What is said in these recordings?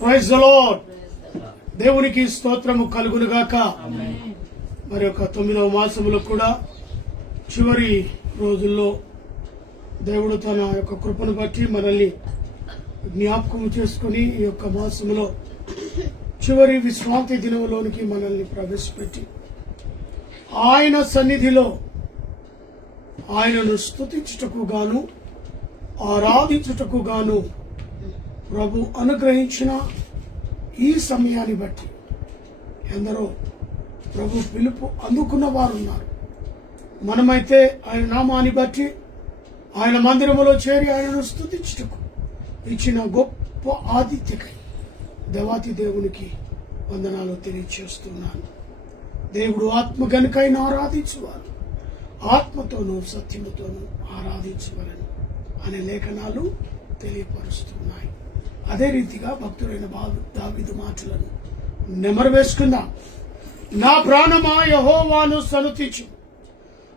Praise the lord. దేవునికి స్తోత్రము కలుగునుగాక. మరి ఒక 9వ మాసములో కూడా చివరి రోజుల్లో దేవుడు తన యొక్క కృపను బట్టి మనల్ని జ్ఞాపకం చేసుకుని ఈ యొక్క మాసములో చివరి విశ్రాంతి దినములోనికి మనల్ని ప్రవేశపెట్టి ఆయన సన్నిధిలో ఆయనను స్తుతించుటకు గాను ఆరాధించుటకు గాను ప్రభు అనుగ్రహించిన ఈ సమయాన్ని బట్టి ఎందరో ప్రభు పిలుపు అందుకున్న వారు ఉన్నారు. మనమైతే ఆయన నామాన్ని బట్టి ఆయన మందిరములో చేరి ఆయనను స్తుతించుటకు ఇచ్చిన గొప్ప ఆతిథ్యకై దేవాతి దేవునికి వందనాలు తెలియచేస్తున్నాను. దేవుడు ఆత్మ గనుకైనా ఆరాధించువారు ఆత్మతోనూ సత్యముతోనూ ఆరాధించవలను అనే లేఖనాలు తెలియపరుస్తున్నాయి. అదే రీతిగా భక్తుడైన దావీదు మాటలను నెమరు వేసుకుందాం. నా ప్రాణమా యెహోవాను సన్నుతించు,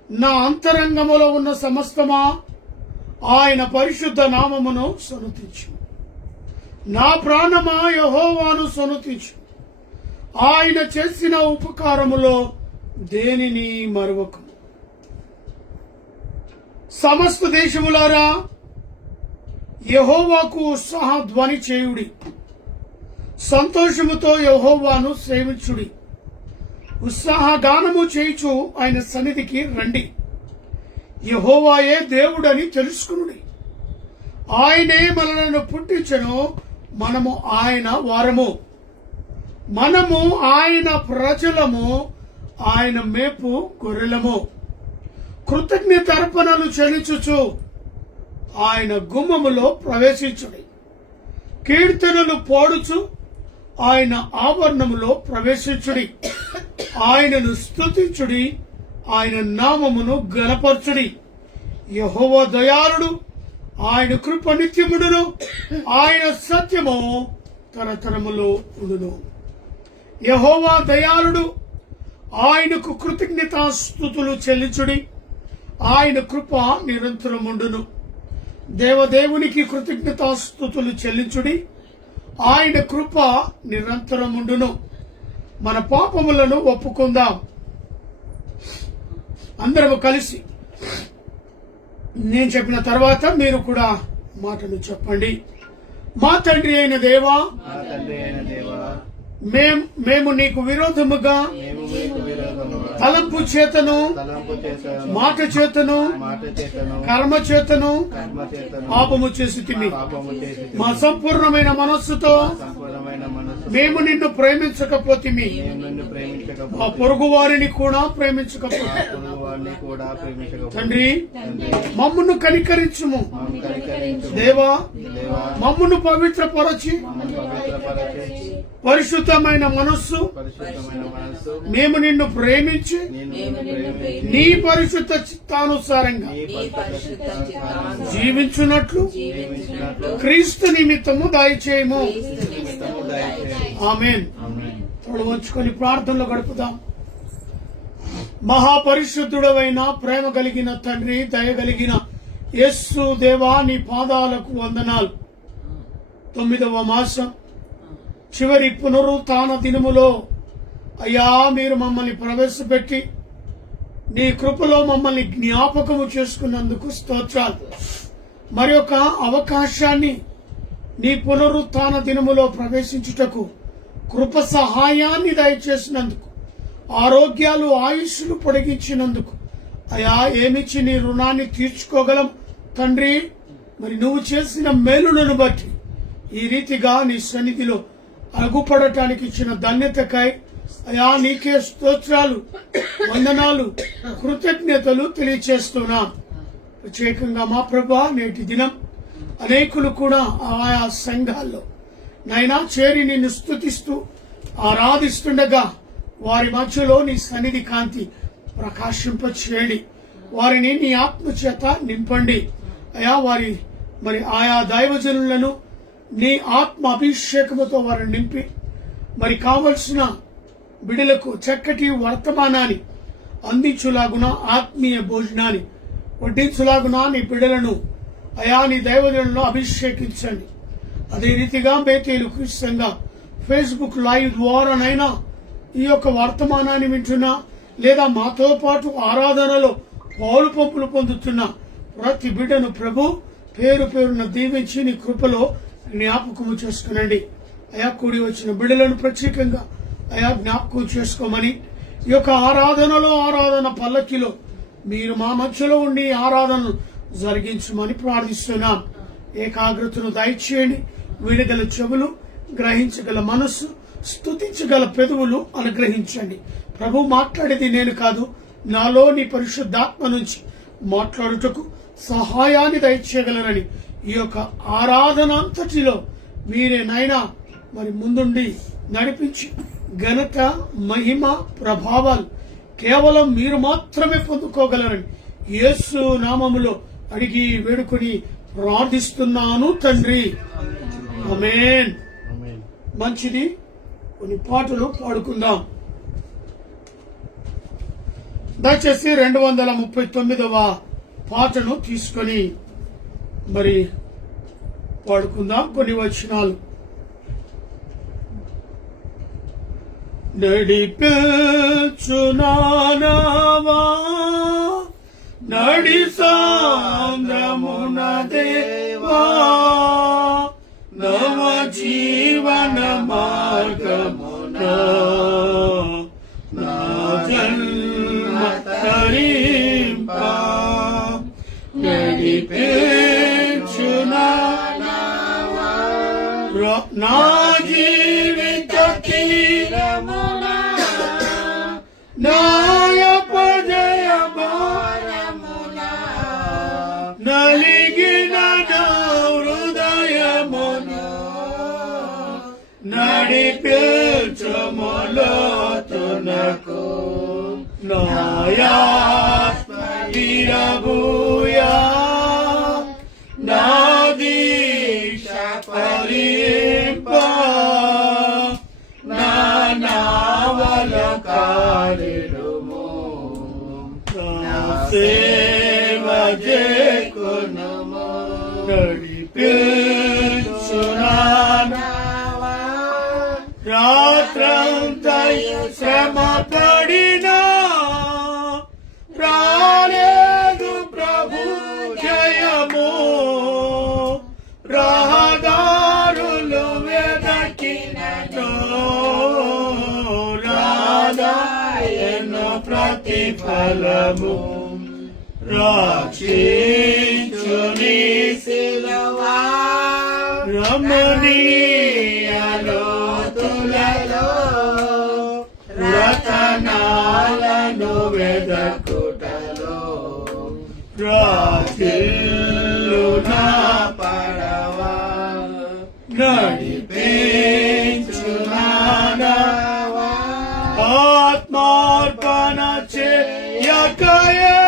నా అంతరంగములో ఉన్న సమస్తమా ఆయన పరిశుద్ధ నామమును సన్నుతించు. నా ప్రాణమా యెహోవాను సన్నుతించు, ఆయన చేసిన ఉపకారములో దేనిని మరువకు. సమస్త దేశములారా యెహోవాకు ఉత్సాహ ధ్వని చేయుడి, సంతోషముతో యెహోవాను సేవించుడి. ఉత్సాహ గానము చేయుచు ఆయన సన్నిధికి రండి. యెహోవాయే దేవుడని తెలుసుకునుడి. ఆయనే మనలను పుట్టించెను, మనము ఆయన వారము, మనము ఆయన ప్రజలము, ఆయన మేపు గొర్రెలము. కృతజ్ఞత అర్పణలు చెల్లించుచు ఆయన గుమ్మములో ప్రవేశించుడి. కీర్తనలు పాడుచు ఆయన ఆవరణములో ప్రవేశించుడి. ఆయనను స్తుతించుడి, ఆయన నామమును గణపరచుడి. యెహోవా దయాళుడు, ఆయన కృప నిత్యముడును, ఆయన సత్యము తరతరములో ఉండును. యెహోవా దయాళుడు, ఆయనకు కృతజ్ఞతాస్తుతులు చెల్లించుడి, ఆయన కృప నిరంతరముండును. దేవదేవునికి కృతజ్ఞతాస్తుతులు చెల్లించుడి, ఆయన కృప నిరంతరముండును. మన పాపములను ఒప్పుకుందాం. అందరము కలిసి నేను చెప్పిన తర్వాత మీరు కూడా మాటలు చెప్పండి. మా తండ్రి అయిన దేవా, మేము నీకు విరోధముగా తలంపు చేతను, మాట చేతను, కర్మ చేతను పాపము చేసితిమి. మా సంపూర్ణమైన మనస్సుతో మేము నిన్ను ప్రేమించకపోతిమి, మా పొరుగు వారిని కూడా ప్రేమించకపోతే. తండ్రి, మమ్మును కనికరించుము. దేవా, మమ్మును పవిత్రపరచి పరిశుద్ధమైన మనస్సు మేము నిన్ను ప్రేమించి నీ పరిశుద్ధ చిత్తానుసారంగా జీవించున్నట్లు క్రీస్తు నిమిత్తము దయచేయము. ఆమేన్. తోడు వంచుకొని ప్రార్థనలో గడుపుదాం. మహాపరిశుద్ధుడవైన ప్రేమ కలిగిన తండ్రి, దయగలిగిన యేసు దేవా, నీ పాదాలకు వందనాలు. 9వ మాసం చివరి పునరుత్థాన దినములో అయ్యా మీరు మమ్మల్ని ప్రవేశపెట్టి నీ కృపలో మమ్మల్ని జ్ఞాపకము చేసుకున్నందుకు స్తోత్రాలు. మరి ఒక అవకాశాన్ని నీ పునరుత్థాన దినములో ప్రవేశించుటకు కృప సహాయాన్ని దయచేసినందుకు, ఆరోగ్యాలు ఆయుష్లు పొడిగించినందుకు అయ్యా ఏమిచ్చి నీ రుణాన్ని తీర్చుకోగలం తండ్రి. మరి నువ్వు చేసిన మేలులను బట్టి ఈ రీతిగా నీ సన్నిధిలో అగుపడటానికి ఇచ్చిన ధన్యతకై అయా నీకే స్తోత్రాలు, వందనాలు, కృతజ్ఞతలు తెలియచేస్తున్నా. ప్రత్యేకంగా మా ప్రభా, నేటి దినం అనేకులు కూడా ఆయా సంఘాల్లో నైనా చేరి నిన్ను స్తుతిస్తూ ఆరాధిస్తుండగా వారి మధ్యలో నీ సన్నిధి కాంతి ప్రకాశింపచేయండి. వారిని నీ ఆత్మ చేత నింపండి. అయా వారి మరి ఆయా దైవజనులను నీ ఆత్మ అభిషేకముతో వారిని నింపి మరి కావలసిన బిడ్డలకు చక్కటి వర్తమానాన్ని అందించులాగున, ఆత్మీయ భోజనాన్ని వడ్డించులాగున నీ బిడ్డలను అయా నీ దైవజనులను అభిషేకించండి. అదే రీతిగా బేతేలు క్రిస్తంగా ఫేస్బుక్ లైవ్ ద్వారానైనా ఈ యొక్క వర్తమానాన్ని వింటున్నా లేదా మాతో పాటు ఆరాధనలో పాలు పంపులు పొందుతున్న ప్రతి బిడ్డను ప్రభు పేరు పేరున దీవించి నీ కృపలో జ్ఞాపకము చేసుకునండి. అయా కూడి వచ్చిన బిడ్డలను ప్రత్యేకంగా అయా జ్ఞాపకం చేసుకోమని, ఈ యొక్క ఆరాధన పల్లకిలో మీరు మా మధ్యలో ఉండి ఆరాధనలు జరిగించమని ప్రార్థిస్తున్నాం. ఏకాగ్రతను దయచేయండి. వినగల చెవులు, గ్రహించగల మనస్సు, స్తుతించగల పెదవులు అనుగ్రహించండి. ప్రభు మాట్లాడేది నేను కాదు, నాలో నీ పరిశుద్ధాత్మ నుంచి మాట్లాడుటకు సహాయాన్ని దయచేయగలరని ఈ యొక్క ఆరాధన అంతటిలో మీరే నాయనా మరి ముందుండి నడిపించి ఘనత, మహిమ, ప్రభావాలు కేవలం మీరు మాత్రమే పొందుకోగలరని యేసు నామములో అడిగి వేడుకొని ప్రార్థిస్తున్నాను తండ్రి. ఆమేన్. మంచిది, కొన్ని పాటలు పాడుకుందాం. దయచేసి 239వ పాటను తీసుకొని మరి పాడుకుందాం. కొన్ని వచనాలు. నడిపించునావా నడి సాంద్రమున దేవా, నవ జీవన మార్గమున నా జన్మ తరింప. నడిపించునావా నా జీవిత తీరమున నాయపజయ భారమున నలిగిన నా హృదయమును నడిపించుమలోతునకు నాయాత్మ విరబూయా నా దీక్ష ఫలింప. నా నావల కాలిడుము నా సేవ చేకొనుము. నడిపించునావా రాత్రంతయు శ్రమ పడినా రాలేదు ప్రభు జయము. రహదారులు వెదకినను రాదాయను ప్రతిఫలము. రక్షించుని సిలువా రమణీయ లోతులలో రతనాలను వెదకుటలో రాజిల్లు నా పడవా. నడిపించునావా ఆత్మార్పణ చేయకయే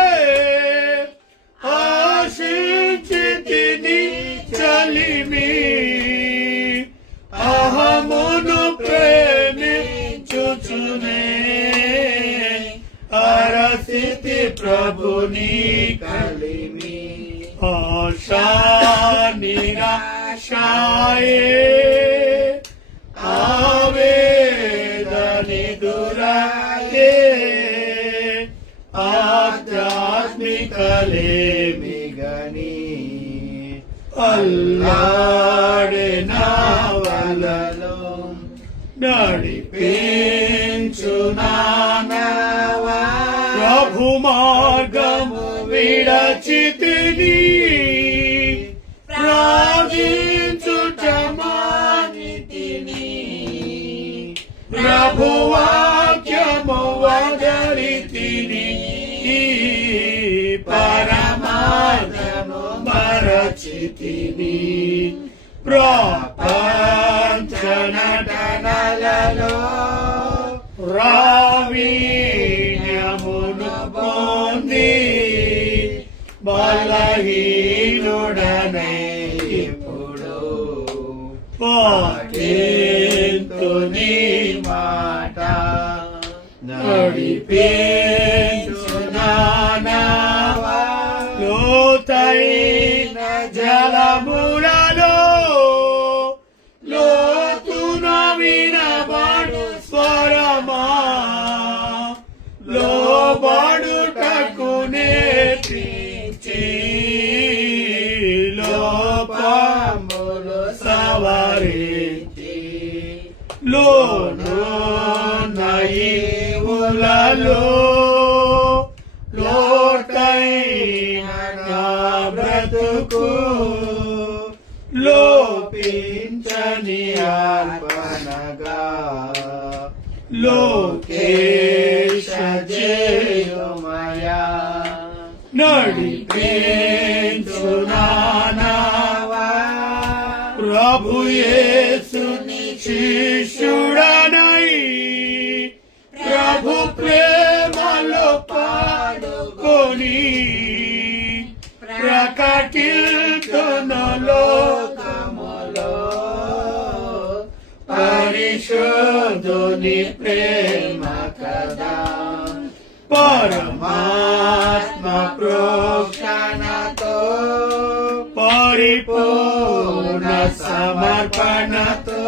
ఆశించితిని చలిమి. అహమును ప్రేమించుచునే అరసితి ప్రభుని కలిమి. ఆశా నిరాశాయే ఆవేదని దురాయే ఆధ్యాత్మికలేమి గని అల్లాడే నావలలో నడిపించునావా. ప్రభు మార్గము విడచితిని ప్రార్థించుట మానితిని. ప్రభు వాక్యము వదలితిని పరమార్థము మరచితిని. ప్రపంచ నటనలలో ప్రావీణ్యమును పొంది బలహీనుడనే ఇప్పుడు పాటింతుని మాట. నడిపించునావా లోతైన జలములలో లోనున్న ఈవులలో లోటైన నా బ్రతుకు లోపించని అర్పణగా లోకేశ జయమయా నడిపించు నానావా ప్రభు యేసుని శిష్యుడనై ప్రభు ప్రేమలో పాడుకొని ప్రకటిల్తును లోకములో పరిశుద్ధుని ప్రేమ కదా పరమాత్మ ప్రోక్షణతో పరిపూర్ణ సమర్పణతో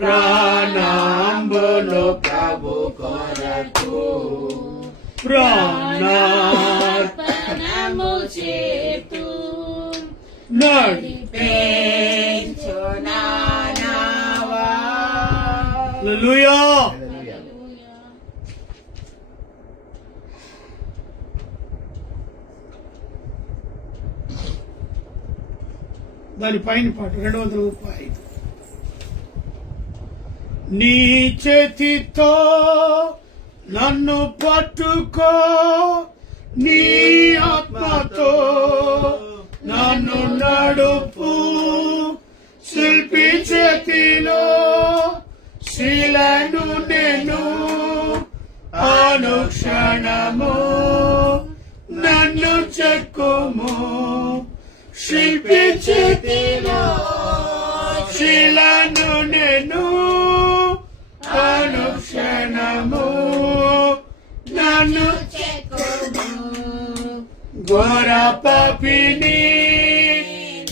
ప్రాణాంబులు ప్రభు కొరకు ప్రాణార్పణము చేతు నడిపించు నానావా. హల్లెలూయా. దాని పైన పాట 235. నీ చేతితో నన్ను పట్టుకో నీ ఆత్మతో నన్ను నడుపు శిల్పి చేతిలో శిలను నేను అనుక్షణము నన్ను చెక్కుము శిల్పి చేతిలో శిలను నేను అనుక్షణము నన్ను చెక్కుము ఘోర పాపిని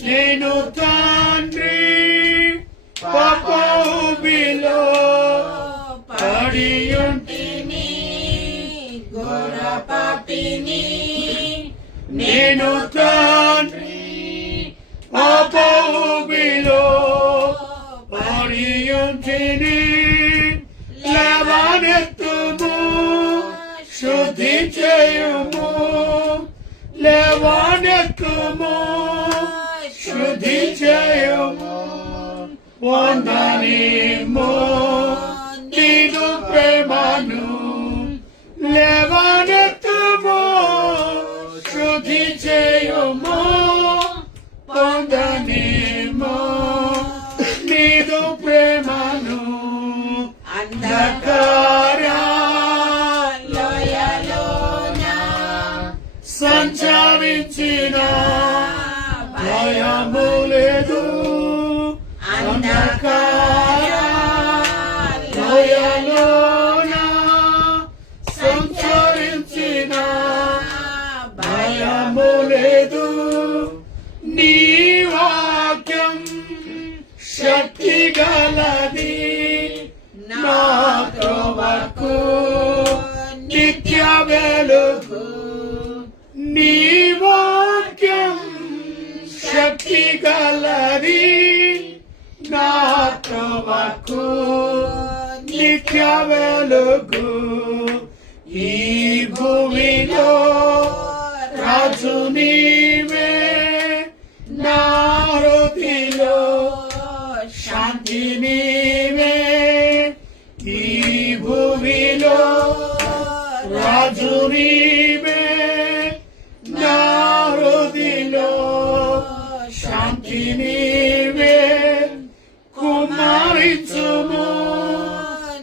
నేను తండ్రి పాపములో పడియుంటిని ఘోర పాపిని నేను తండ్రి పాపములో పడియుంటిని లేవనెత్తుము శుద్ధి చేయుము లేవనెత్తుము శుద్ధి చేయుము వందనిము నీదు ప్రేమను లేవనెత్తుము శుద్ధి చేయుము వందనిము నీదు ప్రేమను అంధకార లోయలోన సంచరించిన భయము లేదు అంధకార లోయలోన సంచరించిన భయము లేదు నీ వాక్యం శక్తి గలది నా త్రోవకు నిత్య వెలుగు నీ వాక్యం శక్తి గలది నా త్రోవకు నిత్య వెలుగు ఈ భూమిలో రాజు నీవే నా హృదయలో శాంతి నీవే ఈ భూమిలో రాజు నీవే నా హృదయలో శాంతి నీవే కుమారించుము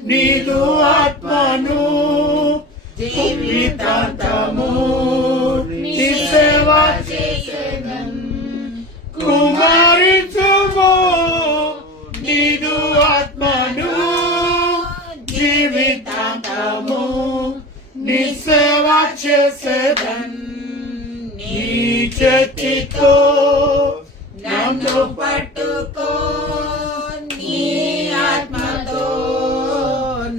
నీదు ఆత్మను జీవితాంతము నీ సేవ చేసేదం కుమారించుము నీదు ఆత్మను జీవితాంతము నీ సేవ చేసేదం నీ చేతితో నన్ను పట్టుకో నీ ఆత్మతో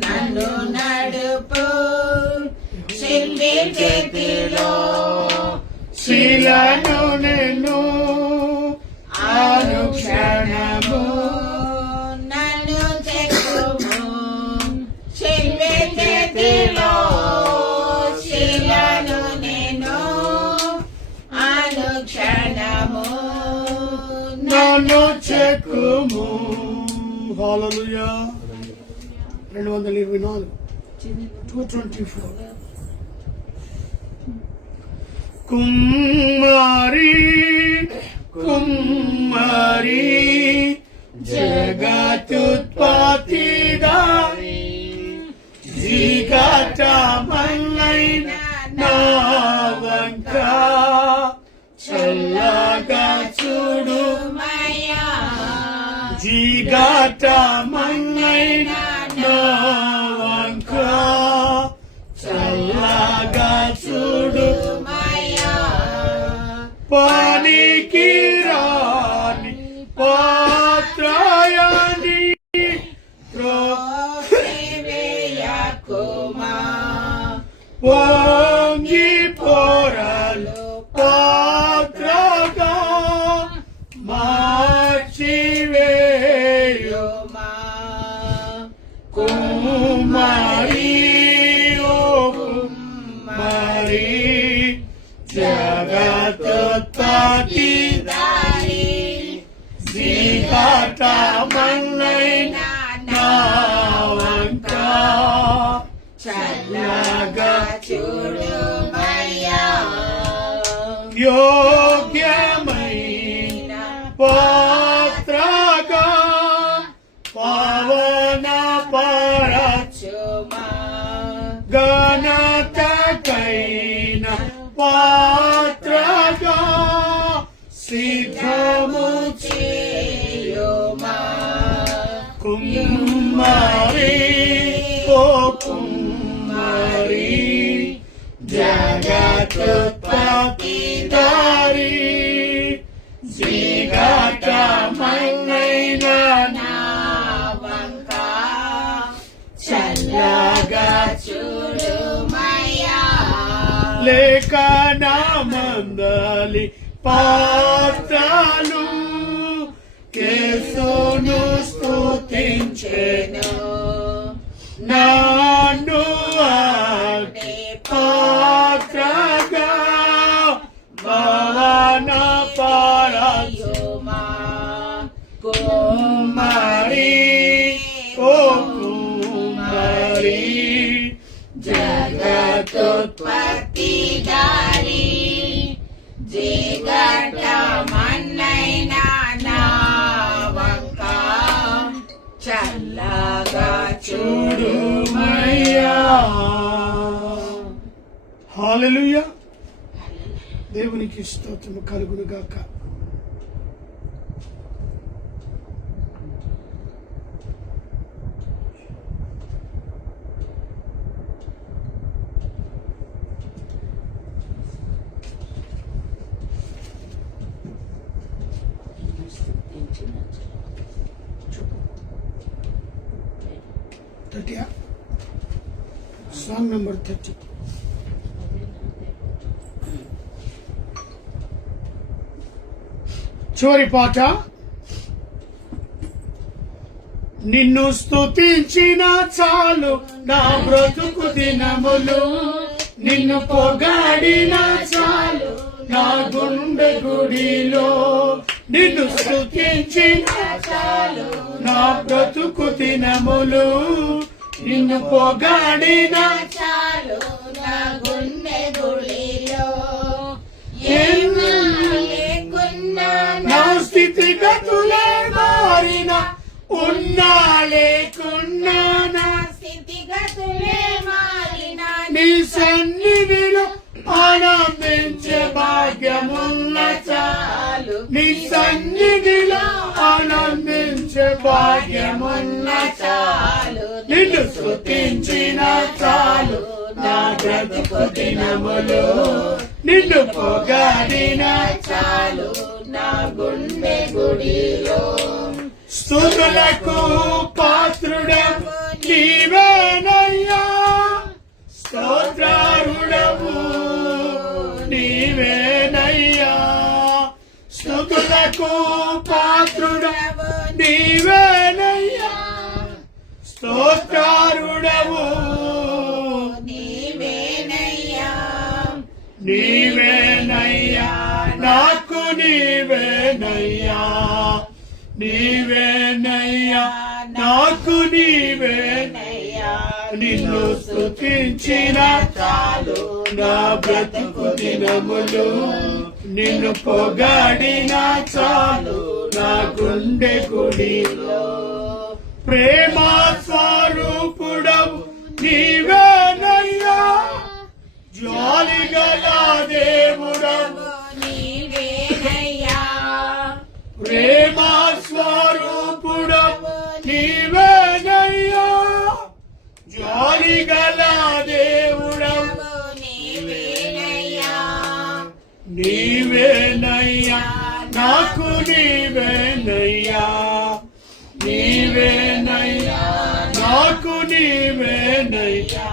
నన్ను నడుపు శిల్పి చేతిలో శిలను నేను అనుక్షణము నన్ను హల్లెలూయా. 224 224. కుమ్మరి కుమ్మరి జగతుత్పత్తిదారి జిగటమల్లైన నా వంక చల్లగా చూడుమయ్యా. జిగటమల్లైన నా వంక చల్లగా చూడుమయ్యా. పనికి రాని పాత్రయాని పొంగి పొరలు పాత్రగా మార్చివేయుమా. కుమారి ఓ కుమారి జగతుత్పత్తిదారి జిగటమల్లైన నా వంక చల్లగా చూడుమయ్యా. యోగ్యమైన పాత్రగా పవన పరచుమా. ఘనతకైన పాత్రగా సిద్ధము చేయుమా. కుమ్మరి ఓ కుమ్మరి జగతుత్పత్తిదారి జిగటమల్లైన నా వంక చల్లగా చూడుమయ్యా. లేఖనమందలి పాత్రలు యేసును స్తుతించెను. నన్ను అట్టి పాత్రగా భవన పరచుమా. కుమ్మరి ఓ కుమ్మరి జగతుత్పత్తిదారి జిగటమల్లైన నా వంక చల్లగా చూడుమయ్యా. హల్లెలూయా. దేవునికి స్తోత్రము కలుగును గాక. Song number 30. చివరి పాట. నిన్ను స్తుతించిన చాలు నా బ్రతుకు దినములు, నిన్ను పొగాడిన చాలు నా గుండె గుడిలో. నిన్ను స్తుతించిన చాలు నా బ్రతుకు దినములు, నిన్ను పొగాడిన చాలు నా గుండె గుడిలో. నా స్థితిగతులే మారిన ఉన్నా లేకున్నా నా స్థితిగతులే మారిన నీ సన్నిధిలో ఆనందించే భాగ్యమున్న చాలు. నీ సన్నిధిలో ఆనందించే భాగ్యమున్న చాలు. నిన్ను స్తుతించిన చాలు నా బ్రతుకు దినములు, నిన్ను పొగాడిన చాలు నా గుండె గుడిలో. స్తుతులకు పాత్రుడవు నీవేనయ్యా, స్తోత్రారుడవు నీవేనయ్యా. స్తుతులకు పాత్రుడవు నీవేనయ్యా, స్తోత్రారుడవు నీవేనయ్యా. నీవేనయ్యా నాకు నీవేనయ్యా, నీవేనయ్యా నాకు నీవేనయ్యా. నిన్ను స్తుతించిన చాలు నా బ్రతుకు దినములు, నిన్ను పొగాడిన చాలు నా గుండె గుడిలో. ప్రేమ స్వరూపుడవు నీవేనయ్యా, జాలిగల దేవుడవు నీవేనయ్యా. ప్రేమ స్వరూపుడవు నీవేనయ్యా, జాలిగల దేవుడవు నీవేనయ్యా. నీవేనయ్యా, నాకు నీవేనయ్యా. నీవేనయ్యా, నాకు నీవేనయ్యా.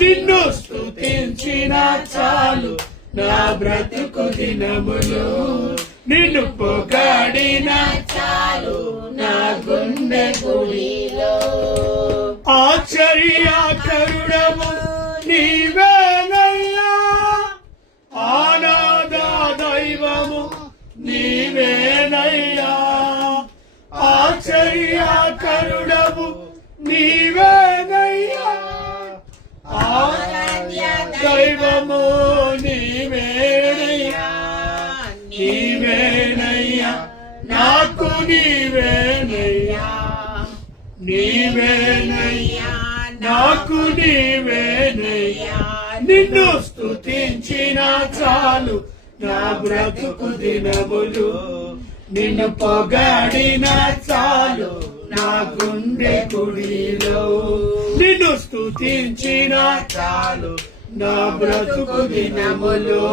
నిన్ను స్తుతించిన చాలు నా బ్రతుకు దినములు, నిన్ను పొగాడిన చాలు నా గుండె గుడిలో. ఆశ్చర్యకరుడవు నీవేనయ్యా, ఆనాద దైవము నీవేనయ్యా. ఆశ్చర్యకరుడవు నీవేనయ్యా, దైవము నీవేనయ్యా. నీవేనయ్యా, నాకు నీవేనయ్యా. నీవేనయ్యా, నాకు నీవేనయ్యా. నిన్ను స్తుతించిన చాలు నా బ్రతుకు దినములు, నిన్ను పొగాడిన చాలు నా గుండె గుడిలో. నిన్ను స్తుతించిన చాలు నా బ్రతుకు దినములు,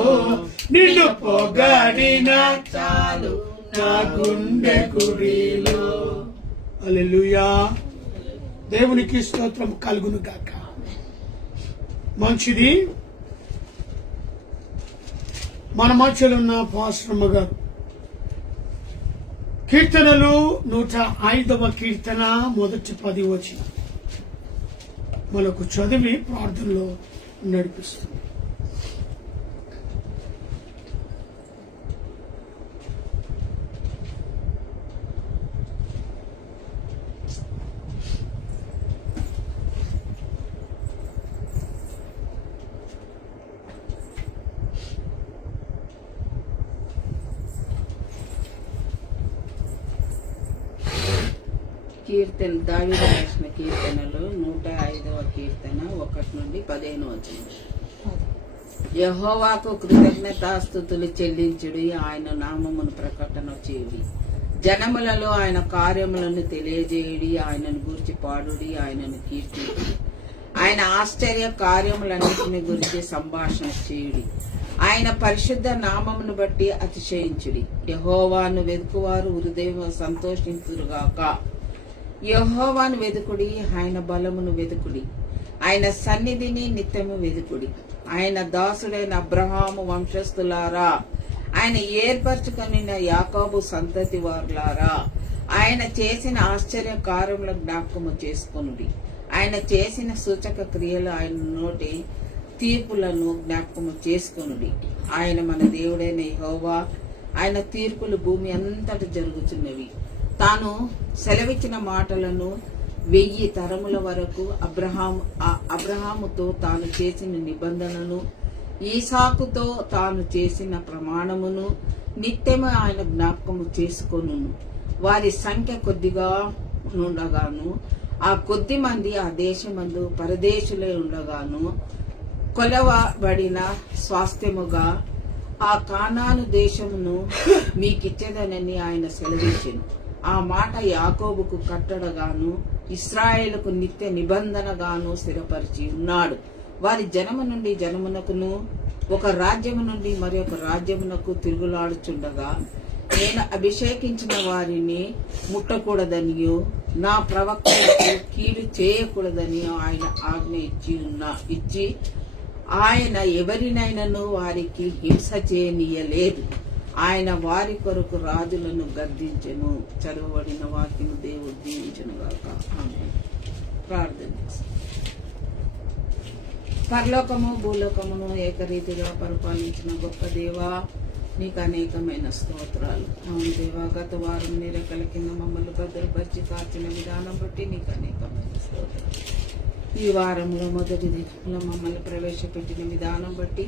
నిన్ను పొగాడిన చాలు నా గుండె గుడిలో. హల్లెలూయా. దేవునికి స్తోత్రం కలుగును గాక. మంచిది. మన మధ్యలో ఉన్న పాస్టరమ్మ గారు కీర్తనలు 105వ కీర్తన మొదటి 10 వచనం మనకు చదివి ప్రార్థనలో నడిపిస్తుంది. కీర్తన దావీదు రాసిన కీర్తనలు 105వ కీర్తన 1 నుండి 15 వచనం. యెహోవాకు కృతజ్ఞతాస్తుతులు చెల్లించుడి, ఆయన నామమును ప్రకటన చేయుడి. జనములలో ఆయన కార్యములను తెలియజేయుడి, ఆయనను గురించి పాడుడి, ఆయనను కీర్తించుడి. ఆయన ఆశ్చర్య కార్యములన్నిటిని గురించి సంభాషణ చేయుడి. ఆయన పరిశుద్ధ నామమును బట్టి అతిశయించుడి. యెహోవాను వెదుకువారు హృదయం సంతోషించురుగాక. యెహోవాను వెదుకుడి, ఆయన బలమును వెదుకుడి, ఆయన సన్నిధిని నిత్యము వెదుకుడి. ఆయన దాసుడైన అబ్రహాము వంశస్థులారా, ఆయన ఏర్పరచుకొనిన యాకోబు సంతతి వారులారా, ఆయన చేసిన ఆశ్చర్య కార్యములను జ్ఞాపకము చేసుకొనుడి. ఆయన చేసిన సూచక క్రియలు, ఆయన నోటి తీర్పులను జ్ఞాపకము చేసుకొనుడి. ఆయన మన దేవుడైన యెహోవా, ఆయన తీర్పులు భూమి అంతట జరుగుతున్నవి. తాను సెలవిచ్చిన మాటలను 1000 తరముల వరకు అబ్రహాముతో తాను చేసిన నిబంధనను, ఈసాకుతో తాను చేసిన ప్రమాణమును నిత్యము ఆయన జ్ఞాపకము చేసుకొనును. వారి సంఖ్య కొద్దిగా ఉండగాను, ఆ కొద్ది మంది ఆ దేశమందు పరదేశులై ఉండగాను, కొలవబడిన స్వాస్థ్యముగా ఆ కానాను దేశమును మీకిచ్చేదనని ఆయన సెలవిచ్చెను. ఆ మాట యాకోబుకు కట్టడగాను, ఇశ్రాయేలుకు నిత్య నిబంధనగాను స్థిరపరిచి ఉన్నాడు. వారి జనము నుండి జనమునకును, ఒక రాజ్యము నుండి మరొక రాజ్యమునకు తిరుగులాడుచుండగా, నేను అభిషేకించిన వారిని ముట్టకూడదనియో, నా ప్రవక్తలకు కీడు చేయకూడదని ఆయన ఆజ్ఞ ఇచ్చి ఆయన ఎవరినైనాను వారికి హింస చేయనీయలేదు. ఆయన వారి కొరకు రాజులను గద్దించెను. చదవబడిన వాక్యము దేవుడు దీవించును గాక. ఆమేన్. ప్రార్థన. పరలోకము భూలోకమును ఏకరీతిగా పరిపాలించిన గొప్ప దేవా, నీకు అనేకమైన స్తోత్రాలు. అవును దేవా, గత వారం నీ రెక్కల కింద మమ్మల్ని భద్రపరిచి కాచిన విధానం బట్టి నీకు అనేకమైన స్తోత్రాలు. ఈ వారంలో మొదటి దినంలో మమ్మల్ని ప్రవేశపెట్టిన విధానం బట్టి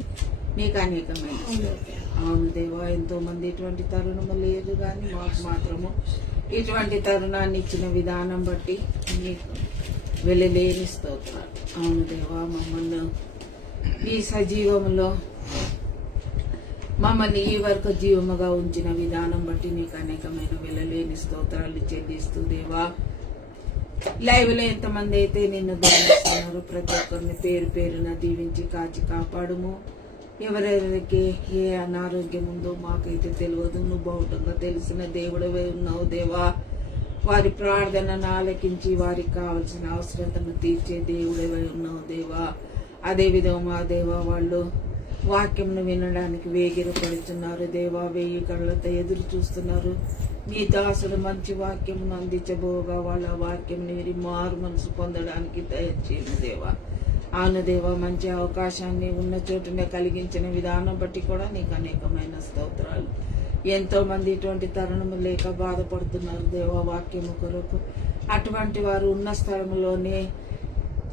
నీకు అనేకమైన స్తోత్రాలు. అవును దేవా, ఎంతో మంది ఇటువంటి తరుణము లేదు కానీ మాకు మాత్రము ఇటువంటి తరుణాన్ని ఇచ్చిన విధానం బట్టి నీకు వెళ్ళలేని స్తోత్రాలు. అవును దేవా, మమ్మల్ని ఈ సజీవములో మమ్మల్ని ఈ వరకు జీవముగా ఉంచిన విధానం బట్టి నీకు అనేకమైన వెళ్ళలేని స్తోత్రాలు చెల్లిస్తూ దేవా, లైవ్ లో ఎంతమంది అయితే నిన్ను ధ్యానిస్తున్నారు ప్రతి ఒక్కరిని పేరు పేరున దీవించి కాచి కాపాడుము. ఎవరెవరికి ఏ అనారోగ్యం ఉందో మాకైతే తెలియదు, నువ్వు బహుటంగా తెలిసిన దేవుడవే ఉన్నావు దేవా. వారి ప్రార్థనను ఆలకించి వారికి కావలసిన అవసరతను తీర్చే దేవుడవే ఉన్నావు దేవా. అదే విధంగా దేవా, వాళ్ళు వాక్యంను వినడానికి వేగిరపడుతున్నారు దేవా, 1000 కళ్ళతో ఎదురు చూస్తున్నారు. నీ దాసుడు మంచి వాక్యమును అందించబోగా వాళ్ళ వాక్యం విని మారు మనసు పొందడానికి దయచేయము దేవా. అవును దేవా, మంచి అవకాశాన్ని ఉన్న చోటునే కలిగించిన విధానం బట్టి కూడా నీకు అనేకమైన స్తోత్రాలు. ఎంతో మంది ఇటువంటి తరుణము లేక బాధపడుతున్నారు దేవా వాక్యము కొరకు. అటువంటి వారు ఉన్న స్థలంలోనే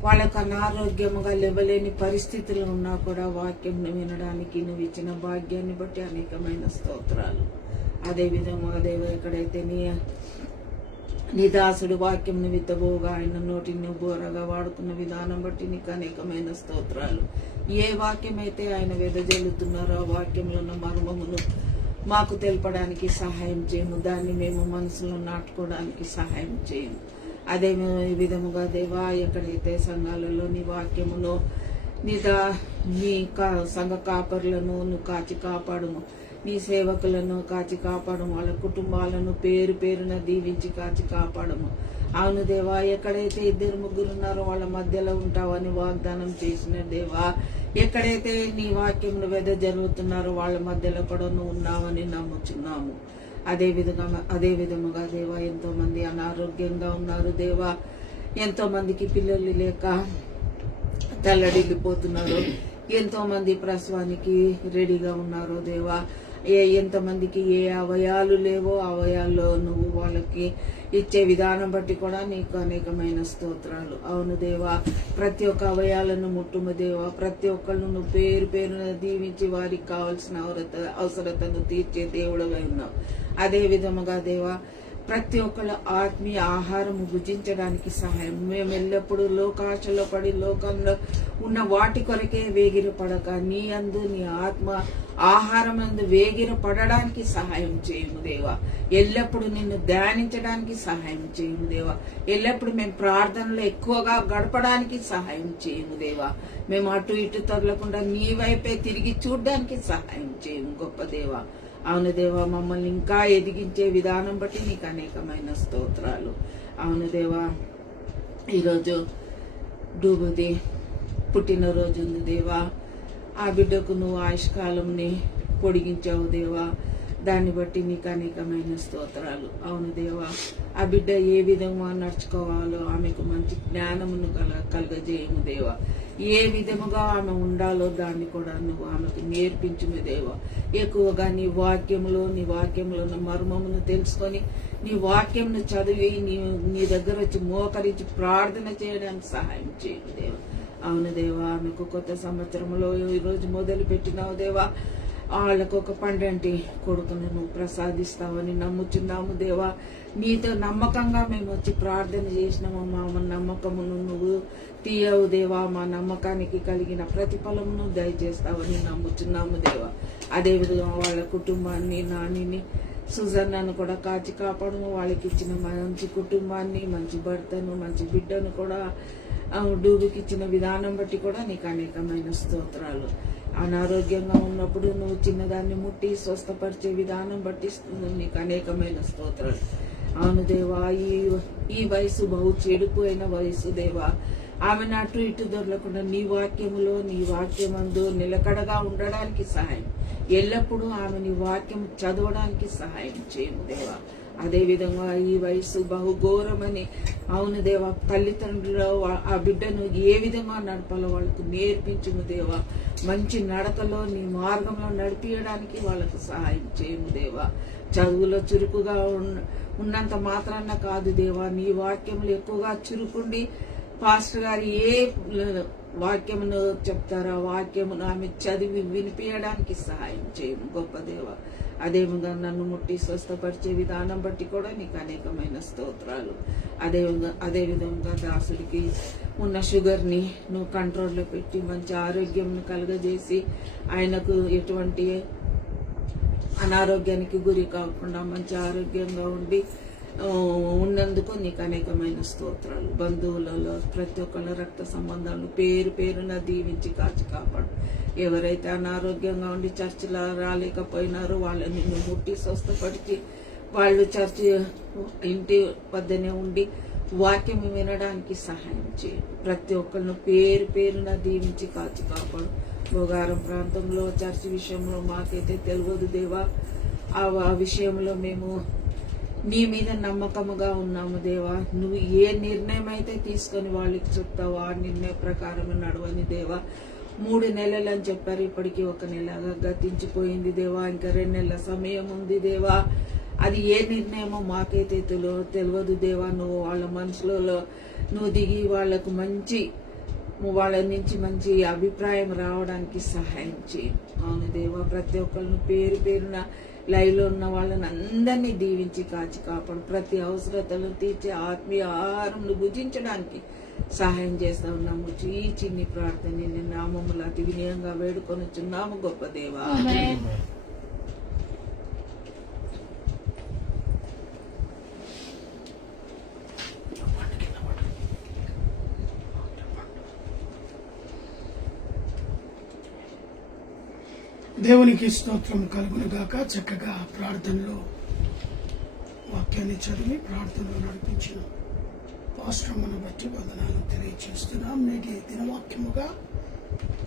వాళ్ళకు అనారోగ్యముగా లేవలేని పరిస్థితులు ఉన్నా కూడా వాక్యం వినడానికి నువ్వు ఇచ్చిన భాగ్యాన్ని బట్టి అనేకమైన స్తోత్రాలు. అదే విధంగా దేవ, ఎక్కడైతే నీ దాసుడు వాక్యం విత్తబోగా ఆయన నోటిని బోరగా వాడుతున్న విధానం బట్టి నీకు అనేకమైన స్తోత్రాలు. ఏ వాక్యం అయితే ఆయన వెదజల్లుతున్నారో ఆ వాక్యంలో ఉన్న మర్మమును మాకు తెలపడానికి సహాయం చేయము, దాన్ని మేము మనసులో నాటుకోవడానికి సహాయం చేయము. అదే విధముగా దేవా, ఎక్కడైతే సంఘాలలో నీ వాక్యమును నీ సంఘ కాపరులను నువ్వు కాచి కాపాడుము, నీ సేవకులను కాచి కాపాడము, వాళ్ళ కుటుంబాలను పేరు పేరున దీవించి కాచి కాపాడము. అవును దేవా, ఎక్కడైతే 2-3 ఉన్నారో వాళ్ళ మధ్యలో ఉంటావని వాగ్దానం చేసిన దేవా, ఎక్కడైతే నీ వాక్యంలో జరుగుతున్నారో వాళ్ళ మధ్యలో కూడా నువ్వు ఉన్నావని నమ్ముచున్నాము. అదే విధముగా దేవా, ఎంతో మంది అనారోగ్యంగా ఉన్నారు దేవా. ఎంతో మందికి పిల్లలు లేక తల్లడిల్లిపోతున్నారు. ఎంతో మంది ప్రసవానికి రెడీగా ఉన్నారు దేవా. ఎంతమందికి ఏ అవయాలు లేవో అవయాల్లో నువ్వు వాళ్ళకి ఇచ్చే విధానం బట్టి కూడా నీకు అనేకమైన స్తోత్రాలు. అవును దేవా, ప్రతి ఒక్క అవయాలను ముట్టుము దేవా. ప్రతి ఒక్కళ్ళు నువ్వు పేరు పేరున దీవించి వారికి కావలసిన అవసరతను తీర్చే దేవుడవై ఉన్నావు. అదే విధముగా దేవా, ప్రతి ఒక్కళ్ళ ఆత్మీయ ఆహారము భుజించడానికి సహాయం. మేము ఎల్లప్పుడూ లోకాశలో పడి లోకంలో ఉన్న వాటి కొరకే వేగిర పడక నీ అందు నీ ఆత్మ ఆహారం అందు వేగిర పడడానికి సహాయం చేయము దేవా. ఎల్లప్పుడూ నిన్ను ధ్యానించడానికి సహాయం చేయము దేవా. ఎల్లప్పుడు మేము ప్రార్థనలో ఎక్కువగా గడపడానికి సహాయం చేయము దేవా. మేము అటు ఇటు తొలగకుండా నీ వైపే తిరిగి చూడడానికి సహాయం చేయము గొప్ప దేవా. అవును దేవా, మమ్మల్ని ఇంకా ఎదిగించే విధానం బట్టి నీకు అనేకమైన స్తోత్రాలు. అవును దేవా, ఈరోజు డూబుది పుట్టినరోజు ఉంది దేవా. ఆ బిడ్డకు నువ్వు ఆయుష్కాలంని పొడిగించావు దేవా. దాన్ని బట్టి నీకు అనేకమైన స్తోత్రాలు. అవును దేవా, ఆ బిడ్డ ఏ విధంగా నడుచుకోవాలో ఆమెకు మంచి జ్ఞానమును కలగజేయము దేవా. ఏ విధముగా ఆమె ఉండాలో దాన్ని కూడా నువ్వు ఆమెకు నేర్పించుము దేవా. ఎక్కువగా నీ వాక్యంలో ఉన్న మర్మమును తెలుసుకొని నీ వాక్యంను చదివి నీ దగ్గర వచ్చి మోకరించి ప్రార్థన చేయడానికి సహాయం చేయము దేవా. అవును దేవా, ఆమెకు కొత్త సంవత్సరంలో ఈరోజు మొదలు పెట్టినావు దేవా. వాళ్ళకు ఒక పండంటి కొడుకును నువ్వు ప్రసాదిస్తావని నమ్ముచున్నాము దేవా. నీతో నమ్మకంగా మేము వచ్చి ప్రార్థన చేసినాము. మా నమ్మకమును నువ్వు తీయవు దేవా. మా నమ్మకానికి కలిగిన ప్రతిఫలమును దయచేస్తావని నమ్ముచున్నాము దేవా. అదేవిధంగా వాళ్ళ కుటుంబాన్ని, నానిని, సుజన్నను కూడా కాచి కాపాడము. వాళ్ళకి ఇచ్చిన మంచి కుటుంబాన్ని, మంచి భర్తను, మంచి బిడ్డను కూడా డూబుకి ఇచ్చిన విధానం బట్టి కూడా నీకు అనేకమైన స్తోత్రాలు. అనారోగ్యంగా ఉన్నప్పుడు నువ్వు చిన్నదాన్ని ముట్టి స్వస్థపరిచే విధానం బట్టి నీకు అనేకమైన స్తోత్రాలు. అవును దేవా, ఈ వయసు బహు చెడిపోయిన వయసు దేవా. ఆమెను అటు ఇటు దొరలకుండా నీ వాక్యమందు నిలకడగా ఉండడానికి సహాయం, ఎల్లప్పుడూ ఆమె నీ వాక్యం చదవడానికి సహాయం చేయము దేవా. అదే విధంగా ఈ వయసు బహుఘోరమని, అవును దేవా, తల్లిదండ్రులు ఆ బిడ్డను ఏ విధంగా నడపాలో వాళ్ళకు నేర్పించుము దేవా. మంచి నడకలో నీ మార్గంలో నడిపించడానికి వాళ్ళకు సహాయం చేయము దేవా. చదువులో చురుకుగా ఉన్నంత మాత్రాన కాదు దేవా, నీ వాక్యములు ఎక్కువగా చురుకుండి పాస్టర్ గారు ఏ వాక్యమును చెప్తారో ఆ వాక్యమును ఆమె చదివి వినిపించడానికి సహాయం చేయము గొప్ప దేవ. అదేవిధంగా నన్ను ముట్టి స్వస్థపరిచే విధానం బట్టి కూడా నీకు అనేకమైన స్తోత్రాలు. అదేవిధంగా దాసుడికి ఉన్న షుగర్ని నువ్వు కంట్రోల్లో పెట్టి మంచి ఆరోగ్యం కలుగజేసి ఆయనకు ఎటువంటి అనారోగ్యానికి గురి కాకుండా మంచి ఆరోగ్యంగా ఉండి ఉన్నందుకు నీకు అనేకమైన స్తోత్రాలు. బంధువులలో ప్రతి ఒక్కళ్ళ రక్త సంబంధాలను పేరు పేరున దీవించి కాచి కాపాడు. ఎవరైతే అనారోగ్యంగా ఉండి చర్చిలో రాలేకపోయినారో వాళ్ళని నువ్వు ముట్టి స్వస్థపడిచి వాళ్ళు చర్చి ఇంటి వద్దనే ఉండి వాక్యం వినడానికి సహాయం చేయి. ప్రతి ఒక్కరిని పేరు పేరున దీవించి కాచి కాపాడు. భోగారం ప్రాంతంలో చర్చి విషయంలో మాకైతే తెలియదు దేవా. ఆ విషయంలో మేము నీ మీద నమ్మకముగా ఉన్నాము దేవా. నువ్వు ఏ నిర్ణయం అయితే తీసుకొని వాళ్ళకి చెప్తావో ఆ నిర్ణయం ప్రకారం నడవని దేవా. 3 నెలలు అని చెప్పారు, ఇప్పటికీ 1 నెలగా గతించిపోయింది దేవా. ఇంకా 2 నెలల సమయం ఉంది దేవా. అది ఏ నిర్ణయమో మాకైతే తెలియదు దేవా. నువ్వు వాళ్ళ మనసులో నువ్వు దిగి వాళ్ళకు వాళ్ళ నుంచి మంచి అభిప్రాయం రావడానికి సహాయం చేయి. అవును దేవా, ప్రతి ఒక్కరిని పేరు పేరున లైవ్ లో ఉన్న వాళ్ళని అందరినీ దీవించి కాచి కాపాడు. ప్రతి అవసరతలను తీర్చే ఆత్మీయ ఆహారం భుజించడానికి సహాయం చేస్తా ఉన్నాము. ఈ చిన్ని ప్రార్థన నీ నామములు అతి వినయంగా వేడుకొనుచున్నాము గొప్ప దేవా. దేవునికి స్తోత్రం కలుగును గాక. చక్కగా ప్రార్థనలో వాక్యాన్ని చదివి ప్రార్థనలో నడిపించిన పాస్టర్లను బట్టి వందనాలు తెలియజేస్తున్నాం. నేటి దినవాక్యముగా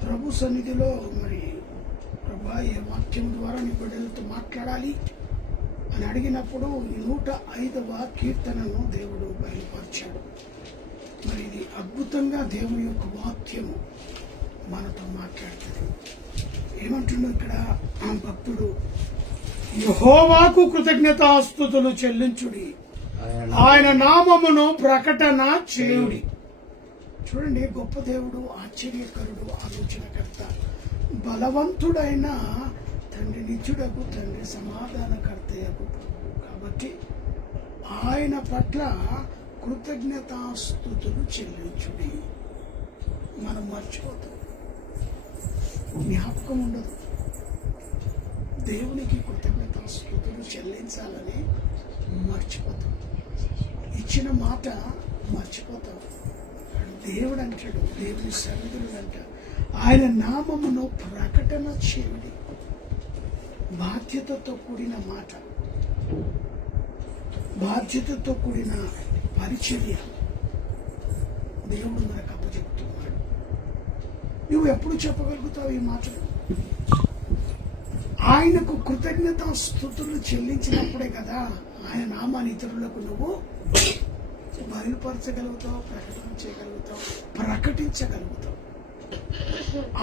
ప్రభు సన్నిధిలో మరి ప్రభా ఏ వాక్యం ద్వారా నీ బిడ్డలతో మాట్లాడాలి అని అడిగినప్పుడు 105వ కీర్తనను దేవుడు బయలుపరిచాడు. మరి ఇది అద్భుతంగా దేవుని యొక్క వాక్యము మనతో మాట్లాడుతుంది. ఏమంటున్నా ఇక్కడ ఆ భక్తుడు, యెహోవాకు కృతజ్ఞతాస్తుతులు చెల్లించుడి, ఆయన నామమును ప్రకటన చేయుడి. చూడండి, గొప్ప దేవుడు, ఆశ్చర్యకరుడు, ఆలోచనకర్త, బలవంతుడైన తండ్రి, నిత్యుడకు తండ్రి, సమాధానకర్తయకు ప్రభు. కాబట్టి ఆయన పట్ల కృతజ్ఞతాస్తుతులు చెల్లించుడి. మనం మర్చిపోతాం, జ్ఞాపకం ఉండదు. దేవునికి కృతజ్ఞతాస్తుతులు చెల్లించాలని మర్చిపోతాం. ఇచ్చిన మాట మర్చిపోతాం. దేవుడు అంటాడు, దేవుని సన్నిధులు అంటాడు, ఆయన నామమును ప్రకటన చేయుడి. బాధ్యతతో కూడిన మాట, బాధ్యతతో కూడిన పరిచర్య దేవుడు మనకు అప్పచెప్తున్నాడు. నువ్వు ఎప్పుడు చెప్పగలుగుతావు ఈ మాటలు? ఆయనకు కృతజ్ఞతాస్తుతులు చెల్లించినప్పుడే కదా ఆయన నామాన్ని ఇతరులకు నువ్వు బయలుపరచగలుగుతావు, ప్రకటన చేయగలుగుతావు, ప్రకటించగలుగుతావు.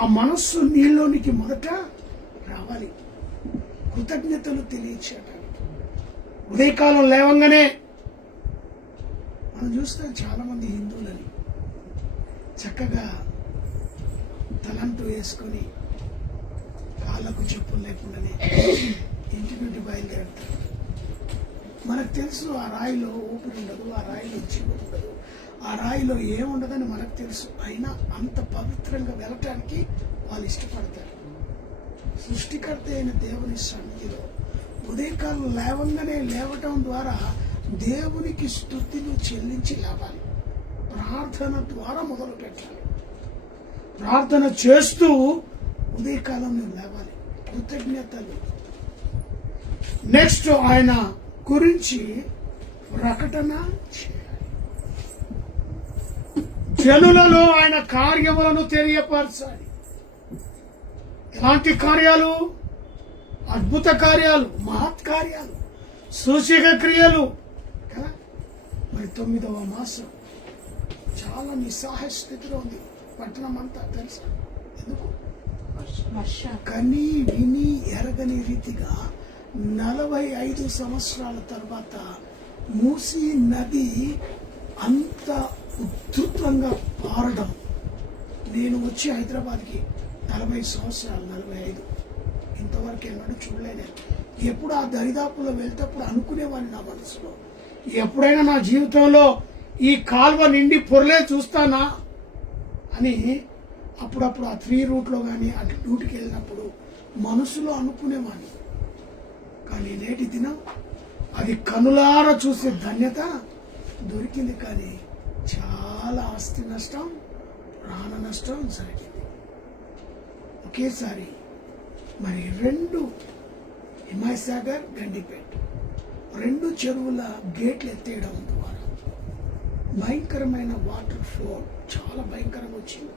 ఆ మనస్సు నీలోనికి మొదట రావాలి, కృతజ్ఞతలు తెలియచేయడానికి. ఉదయకాలం లేవంగానే మనం చూస్తాం చాలా మంది హిందువులని చక్కగా తలంటూ వేసుకొని కాళ్ళకు చెప్పులు లేకుండానే ఇంటి నుండి బయలుదేరుతారు. మనకు తెలుసు ఆ రాయిలో ఊపిరి ఉండదు, ఆ రాయిలో జీవం ఉండదు, ఆ రాయిలో ఏముండదని మనకు తెలుసు. అయినా అంత పవిత్రంగా వెళ్ళటానికి వాళ్ళు ఇష్టపడతారు. సృష్టికర్త అయిన దేవుని సన్నిధిలో ఉదయకాలం లేవంగానే లేవటం ద్వారా దేవునికి స్తుతిని చెల్లించి లేవాలి. ప్రార్థన ద్వారా మొదలు పెట్టాలి. ప్రార్థన చేస్తూ ఉదయకాలం నువ్వు లేవాలి, కృతజ్ఞతలు. నెక్స్ట్ ఆయన గురించి ప్రకటన చేయాలి. జనులలో ఆయన కార్యములను తెలియపరచాలి. ఎలాంటి కార్యాలు? అద్భుత కార్యాలు, మహత్కార్యాలు, సూచక క్రియలు కదా. మరి 9వ మాసం చాలా నిస్సహాయ స్థితిలో ఉంది పట్టణం అంతా, తెలుసా ఎందుకు? కని విని ఎరగని రీతిగా 45 సంవత్సరాల తర్వాత మూసీ నది అంత ఉధృతంగా పారడం. నేను వచ్చి హైదరాబాద్కి 40 సంవత్సరాలు, 45 ఇంతవరకు ఎన్నడూ చూడలేను. ఎప్పుడు ఆ దరిదాపులో వెళ్తేప్పుడు అనుకునేవాడిని నా మనసులో, ఎప్పుడైనా నా జీవితంలో ఈ కాల్వ నిండి పొరలే చూస్తానా అని. అప్పుడప్పుడు ఆ 3 రూట్లో కానీ అటు డ్యూటీకి వెళ్ళినప్పుడు మనసులో అనుకునేవాడిని. కానీ నేటి దినం అది కనులారా చూసే ధన్యత దొరికింది. కానీ చాలా ఆస్తి నష్టం, ప్రాణ నష్టం జరిగింది ఒకేసారి. మరి 2 హిమాయసాగర్, గండిపేట్ 2 చెరువుల గేట్లు ఎత్తేయడం ద్వారా భయంకరమైన వాటర్ ఫ్లో చాలా భయంకరంగా వచ్చింది.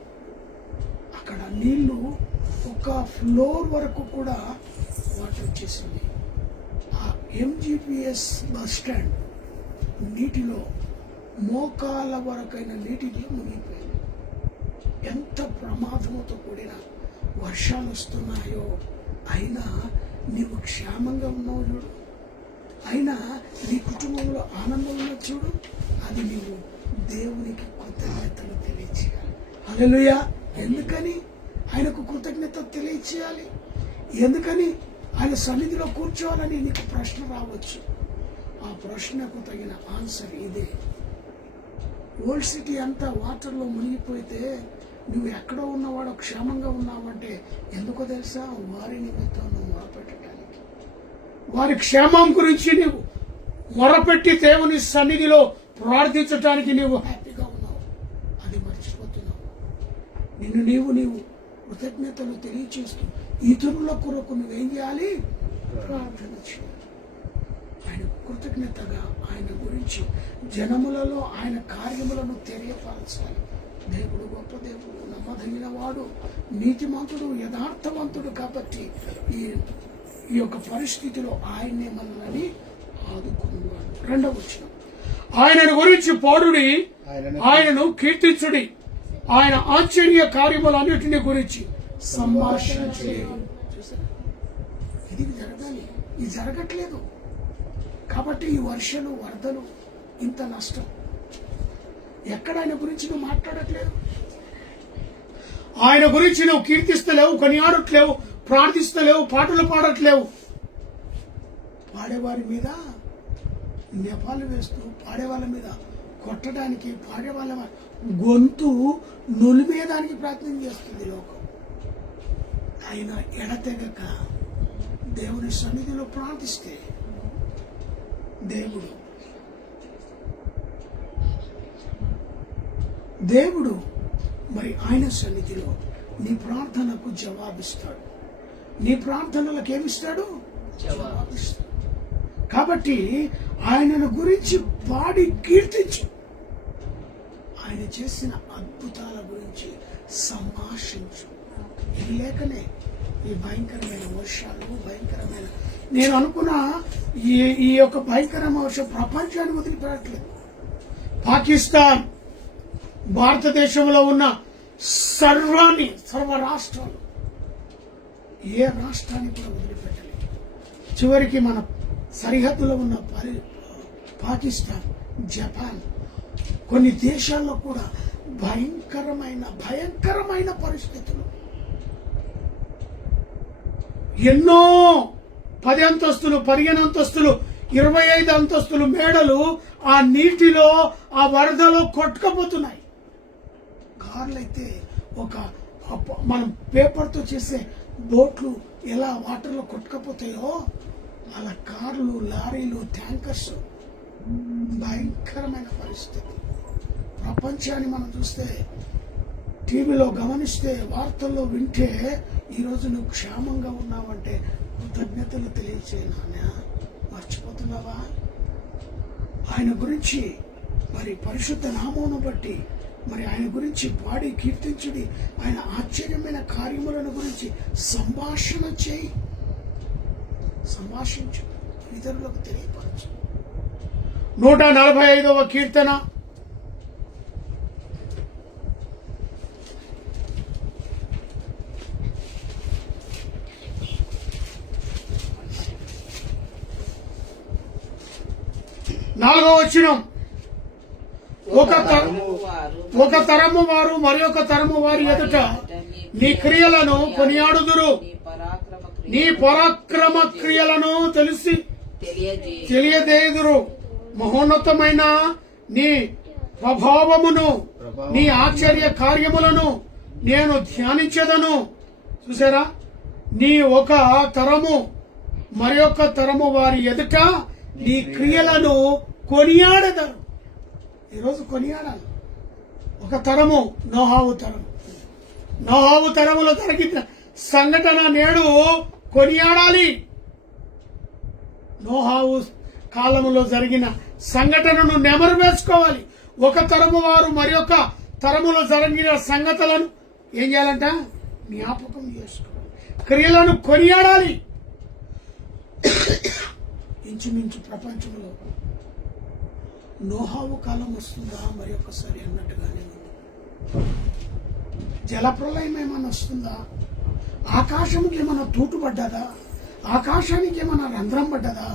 అక్కడ నీళ్లు ఒక ఫ్లోర్ వరకు కూడా వాటర్ వచ్చేసింది. ఆ MGPS బస్ స్టాండ్ నీటిలో మోకాల వరకైన నీటిలో మునిగిపోయింది. ఎంత ప్రమాదంతో కూడిన వర్షాలు వస్తున్నాయో అయినా నీవు క్షేమంగా ఉన్నావు చూడు, అయినా నీ కుటుంబంలో ఆనందం ఉన్న చూడు, అది నీవు దేవునికి కృతజ్ఞతలు తెలియచేయాలి. హల్లెలూయా. ఎందుకని ఆయనకు కృతజ్ఞత తెలియచేయాలి? ఎందుకని ఆయన సన్నిధిలో కూర్చోవాలని నీకు ప్రశ్న రావచ్చు. ఆ ప్రశ్నకు తగిన ఆన్సర్ ఇదే. ఓల్డ్ సిటీ అంతా వాటర్లో మునిగిపోతే నువ్వు ఎక్కడో ఉన్నవాడు క్షేమంగా ఉన్నావంటే ఎందుకో తెలుసా? వారి నిమిత్తం నువ్వు మొరపెట్టడానికి, వారి క్షేమం గురించి నీవు మొరపెట్టి దేవుని సన్నిధిలో ప్రార్థించడానికి నీవు హ్యాపీగా ఉన్నావు. అది మర్చిపోతున్నావు. నీవు కృతజ్ఞతలు తెలియచేస్తూ ఇతరుల కొరకు నువ్వేం చేయాలి? ప్రార్థన చేయాలి. ఆయన కృతజ్ఞతగా ఆయన గురించి జనములలో ఆయన కార్యములను తెలియపరచాలి. దేవుడు గొప్ప దేవుడు, నమ్మదగిన వాడు, నీతిమంతుడు, యథార్థవంతుడు. కాబట్టి ఈ యొక్క పరిస్థితిలో ఆయన్నే మనల్ని ఆదుకునేవాడు. 2వ వచనం, ఆయనను గురించి పాడుడి, ఆయనను కీర్తించుడి, ఆయన ఆశ్చర్య కార్యములన్నిటిని గురించి సంభాషణ చేయండి. ఇది జరగాలి, ఇది జరగట్లేదు. కాబట్టి ఈ వర్షాలు, వరదలు, ఇంత నష్టం. ఎక్కడ ఆయన గురించి నువ్వు మాట్లాడట్లేదు, ఆయన గురించి నువ్వు కీర్తిస్తలేవు, కొనియాడట్లేవు, ప్రార్థిస్తలేవు, పాటలు పాడట్లేవు. పాడేవారి మీద నెపాలు వేస్తూ, పాడేవాళ్ళ మీద కొట్టడానికి, పాడేవాళ్ళ గొంతు నులిమేయడానికి ప్రయత్నం చేస్తుంది లోకం. ఆయన ఎడతెగక దేవుని సన్నిధిలో ప్రార్థిస్తే దేవుడు మరి ఆయన సన్నిధిలో నీ ప్రార్థనకు జవాబిస్తాడు. నీ ప్రార్థనలకు ఏమిస్తాడు? జవాబిస్తాడు. కాబట్టి ఆయనను గురించి పాడి కీర్తించు, ఆయన చేసిన అద్భుతాల గురించి సంభాషించు. ఇది లేకనే ఈ భయంకరమైన వర్షాలు, భయంకరమైన, నేను అనుకున్న ఈ యొక్క భయంకరమైన వర్షం ప్రపంచాన్ని వదిలిపెట్టలేదు. పాకిస్తాన్, భారతదేశంలో ఉన్న సర్వ రాష్ట్రాలు, ఏ రాష్ట్రాన్ని కూడా వదిలిపెట్టలేదు. చివరికి మన సరిహద్దులో ఉన్న పాకిస్తాన్, జపాన్, కొన్ని దేశాల్లో కూడా భయంకరమైన పరిస్థితులు. ఎన్నో 10 అంతస్తులు, 15 అంతస్తులు, 25 అంతస్తులు మేడలు ఆ నీటిలో, ఆ వరదలో కొట్టుకుపోతున్నాయి. కార్లు అయితే మనం పేపర్తో చేసే బోట్లు ఎలా వాటర్లో కొట్టుకుపోతాయో అలా కార్లు, లారీలు, ట్యాంకర్స్. భయంకరమైన పరిస్థితి. ప్రపంచాన్ని మనం చూస్తే, టీవీలో గమనిస్తే, వార్తల్లో వింటే, ఈరోజు నువ్వు క్షేమంగా ఉన్నావంటే కృతజ్ఞతలు తెలియచేయనా? మర్చిపోతున్నావా? ఆయన గురించి మరి పరిశుద్ధ నామమును బట్టి మరి ఆయన గురించి పాడి కీర్తించుడి, ఆయన ఆశ్చర్యమైన కార్యములను గురించి సంభాషణ చేయి, సంభాషించు. ఇతరులకు తెలియపరచు. 145వ కీర్తన 4వ వచనం. ఒక తరము వారు మరి ఒక తరము వారి ఎదుట నీ క్రియలను కొనియాడుదురు, నీ పరాక్రమ క్రియలను తెలియజేయుదురు. మహోన్నతమైన నీ ప్రభావమును, నీ ఆశ్చర్య కార్యములను నేను ధ్యానించదను. చూసారా, నీ ఒక తరము మరి ఒక తరము వారి ఎదుట నీ క్రియలను కొనియాడదరు. ఈరోజు కొనియాడాలి. ఒక తరము నోహావు తరము. నోహావు తరములో జరిగిన సంఘటన నేడు కొనియాడాలి. నోహావు కాలములో జరిగిన సంఘటనను నెమరు వేసుకోవాలి. ఒక తరము వారు మరి ఒక తరములో జరిగిన సంగతులను ఏం చేయాలంట? జ్ఞాపకం చేసుకోవాలి. క్రియలను కొనియాడాలి. ఇంచుమించు ప్రపంచంలో నోహావు కాలం వస్తుందా మరి ఒకసారి అన్నట్టుగానే ఉంది. జలప్రలయం ఏమైనా వస్తుందా? ఆకాశానికి ఏమైనా తూటుపడ్డదా? ఆకాశానికి ఏమైనా రంధ్రం పడ్డదా?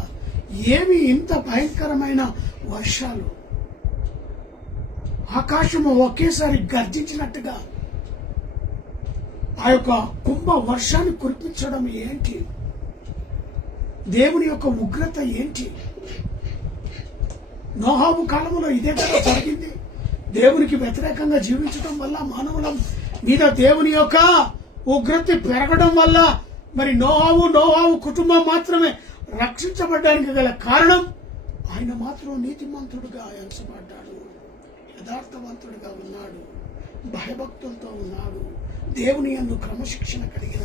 ఏమి ఇంత భయంకరమైన వర్షాలు! ఆకాశము ఒకేసారి గర్జించినట్టుగా ఆ యొక్క కుంభ వర్షాన్ని కురిపించడం ఏంటి? దేవుని యొక్క ఉగ్రత ఏంటి? నోహావు కాలంలో ఇదే కదా జరిగింది. దేవునికి వ్యతిరేకంగా జీవించడం వల్ల మానవుల మీద దేవుని యొక్క ఉగ్రత పెరగడం వల్ల మరి నోహావు కుటుంబం మాత్రమే రక్షించబడడానికి గల కారణం, ఆయన మాత్రం నీతిమంతుడుగా ఎంచబడ్డాడు, యథార్థవంతుడిగా ఉన్నాడు, భయభక్తులతో ఉన్నాడు. దేవుని యందు క్రమశిక్షణ కలిగిన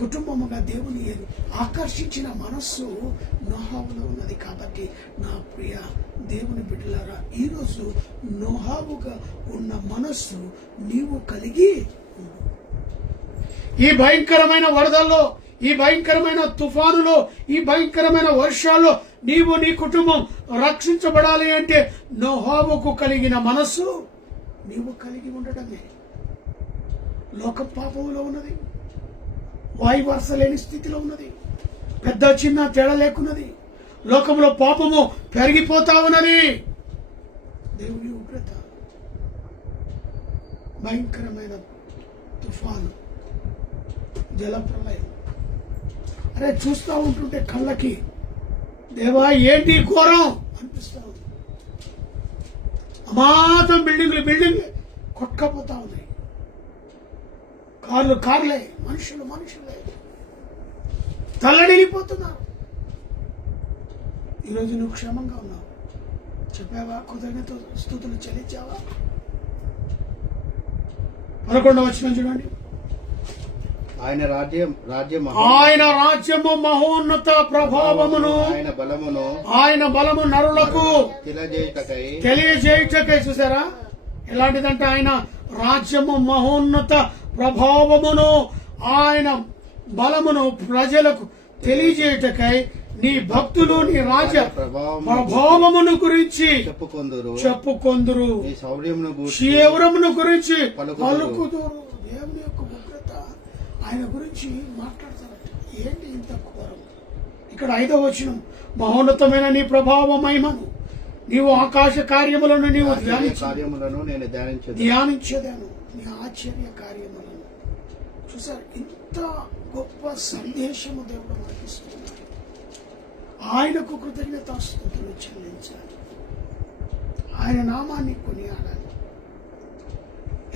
కుటుంబముగా దేవుని ఆకర్షించిన మనస్సు నోహావులో ఉన్నది. కాబట్టి నా ప్రియ దేవుని బిడ్డలారా, ఈరోజు నోహావుగా ఉన్న మనస్సు నీవు కలిగి ఉండు. ఈ భయంకరమైన వరదల్లో, ఈ భయంకరమైన తుఫానులో, ఈ భయంకరమైన వర్షాల్లో నీవు నీ కుటుంబం రక్షించబడాలి అంటే నోహావుకు కలిగిన మనస్సు నీవు కలిగి ఉండడమే. లోకం పాపంలో ఉన్నది, వాయు వరుస లేని స్థితిలో ఉన్నది, పెద్ద చిన్న తేడా లేకున్నది. లోకంలో పాపము పెరిగిపోతా ఉన్నది. దేవుని ఉగ్రత, భయంకరమైన తుఫాను, జలప్రలయం. అరే చూస్తూ ఉంటుంటే కళ్ళకి దేవా ఏంటి ఘోరం అనిపిస్తా ఉంది. అమాతం బిల్డింగ్ కొట్టుకపోతా ఉన్నాయి. కార్లే, మనుషులే తల్లడిల్లిపోతున్నారు. ఈరోజు నువ్వు క్షేమంగా ఉన్నావు. చెప్పావా? కృతజ్ఞత స్తుతులు చెల్లించావా? 11వ వచనం చూడండి. ఆయన రాజ్యము మహోన్నత ప్రభావమును, ఆయన బలము నరులకు తెలియజేయుటకై. చూసారా ఎలాంటిదంటే ఆయన రాజ్యము మహోన్నత ప్రభావమును, ఆయన బలమును ప్రజలకు తెలియజేయుటకై నీ భక్తులు నీ రాజ ప్రభావమును గురించి చెప్పుకొందురు, శౌర్యమును గురించి పలుకుదురు. దేవుని యొక్క ఉగ్రత ఆయన గురించి మాట్లాడతారట. ఏంటి ఇంత ఘోరం? ఇక్కడ 5వ వచనం. మహోన్నతమైన నీ ప్రభావ మహిమను, నీవు ఆకాశ కార్యములను నీవు ధ్యానించదను, నీ ఆశ్చర్య కార్యములను. చూసారు, ఇంత గొప్ప సందేశము దేవుడు మనకిస్తున్నాడు. ఆయనకు కృతజ్ఞతాస్తుతులు చెల్లించాలి, ఆయన నామాన్ని కొనియాడాలి.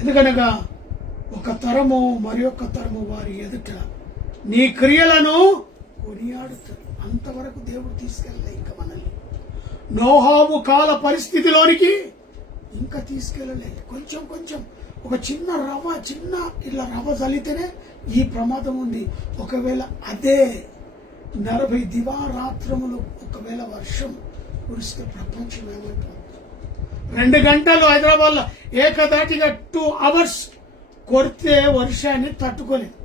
ఎందుకనగా ఒక తరము మరి ఒక తరము వారి ఎదుట నీ క్రియలను కొనియాడుతారు. అంతవరకు దేవుడు తీసుకెళ్ళలే ఇంకా మనల్ని నోహావు కాల పరిస్థితిలోనికి ఇంకా తీసుకెళ్ళలే. కొంచెం ఒక చిన్న ఇలా రవ్వ చల్లితేనే ఈ ప్రమాదం ఉంది. ఒకవేళ అదే 40 దివారాత్రములు ఒకవేళ వర్షం కురిస్తే ప్రపంచం ఏమంటుంది? 2 గంటలు హైదరాబాద్ లో ఏకదాటిగా 2 hours కొడితే వర్షాన్ని తట్టుకోలేదు.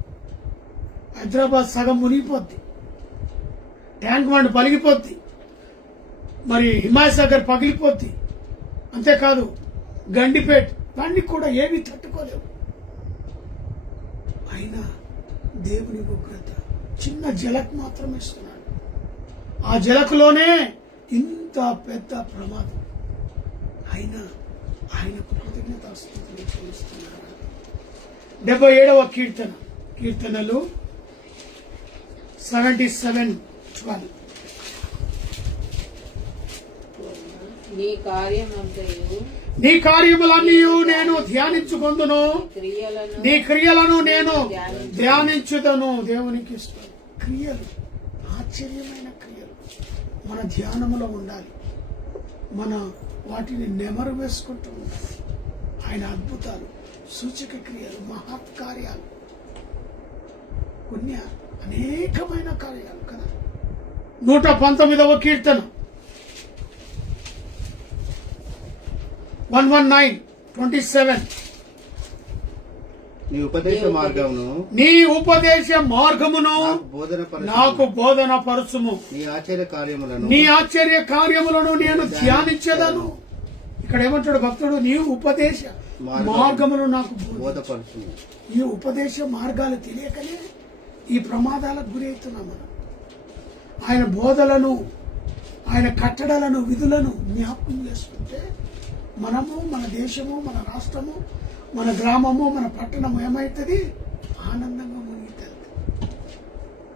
హైదరాబాద్ సగం మునిగిపోద్ది, ట్యాంక్ బండ్ పలిగిపోద్ది, మరి హిమాయసాగర్ పగిలిపోద్ది. అంతేకాదు గండిపేట్ ఇవన్నీ కూడా ఏవి తట్టుకోలేవు. అయినా దేవుని ఉగ్రత చిన్న జలకు మాత్రం ఇస్తున్నాడు. ఆ జలకులోనే ఇంత పెద్ద ప్రమాదం. అయినా ఆయనకు కృతజ్ఞతాస్తుతులు చెల్లిస్తున్నారు. 77వ కీర్తనలు 77:12. నీ కార్యమంతయు నీ కార్యములన్నీ నేను ధ్యానించుకొందును, నీ క్రియలను నేను ధ్యానించుదను. దేవునికి ఇష్టం క్రియలు, ఆశ్చర్యమైన క్రియలు మన ధ్యానములో ఉండాలి. మన వాటిని నెమరు వేసుకుంటూ ఉండాలి. ఆయన అద్భుతాలు, సూచక క్రియలు, మహత్కార్యాలు, కొన్ని అనేకమైన కార్యాలు కదా. 119వ కీర్తన 119:27. నీ ఉపదేశ మార్గమును నీ ఉపదేశ మార్గమును నాకు బోధన పరచుము. నీ ఆశ్చర్య కార్యములను నేను ధ్యానించదను. ఇక్కడ ఏమంటాడు భక్తుడు? నీ ఉపదేశ మార్గములు నాకు బోధపరచుము. ఈ ఉపదేశ మార్గాలు తెలియకనే ఈ ప్రమాదాలకు గురి అవుతున్నాం మనం. ఆయన బోధలను, ఆయన కట్టడలను, విధులను జ్ఞాపకం చేసుకుంటే మనము, మన దేశము, మన రాష్ట్రము, మన గ్రామము, మన పట్టణము ఏమవుతుంది? ఆనందంగా మునిగితుంది.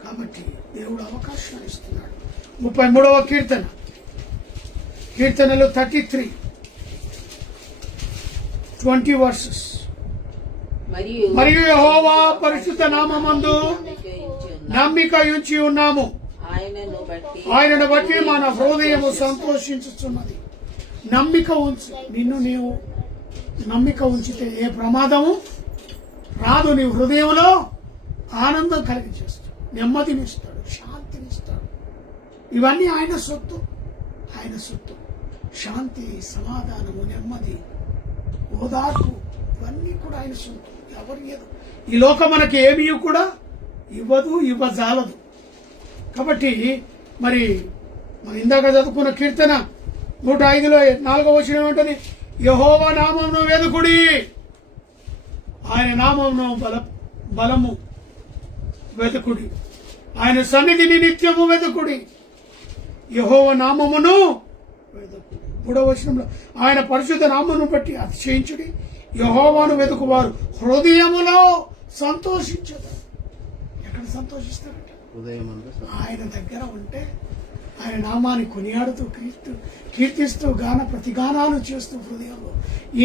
కాబట్టి దేవుడు అవకాశం ఇస్తున్నాడు. 33వ కీర్తనలు 33:20 verses. మరియు యెహోవా పరిశుద్ధ నామమందు నమ్మిక ఉంచి ఉన్నాము, ఆయనను బట్టి మన హృదయము సంతోషించుచున్నది. నమ్మిక ఉంచు. నిన్ను నీవు నమ్మిక ఉంచితే ఏ ప్రమాదము రాదు. నీ హృదయంలో ఆనందం కలిగించేస్తాడు, నెమ్మదినిస్తాడు, శాంతినిస్తాడు. ఇవన్నీ ఆయన సొత్తు. ఆయన సొత్తు శాంతి, సమాధానము, నెమ్మది, ఓదార్పు ఇవన్నీ కూడా ఆయన సొత్తు. ఎవరు ఏదో ఈ లోకం మనకి ఏమీ కూడా ఇవ్వదు, ఇవ్వజాలదు. కాబట్టి మరి మనం ఇందాక చదువుకున్న కీర్తన 105లో 4వ వచనం ఏమంటది? యెహోవా నామమును వెదుకుడి, ఆయన నామమును బలము వెదుకుడి, ఆయన సన్నిధిని నిత్యము వెదుకుడి. యెహోవా నామమును వెదుకుడి. 3వ వచనంలో ఆయన పరిశుద్ధ నామమును బట్టి అతిశయించుడి, యెహోవాను వెదుకువారు హృదయములో సంతోషించదు. ఎక్కడ సంతోషిస్తారంట? ఆయన దగ్గర ఉంటే, ఆయన నామాన్ని కొనియాడుతూ కీర్తిస్తూ గాన ప్రతిగానాలు చేస్తూ హృదయంలో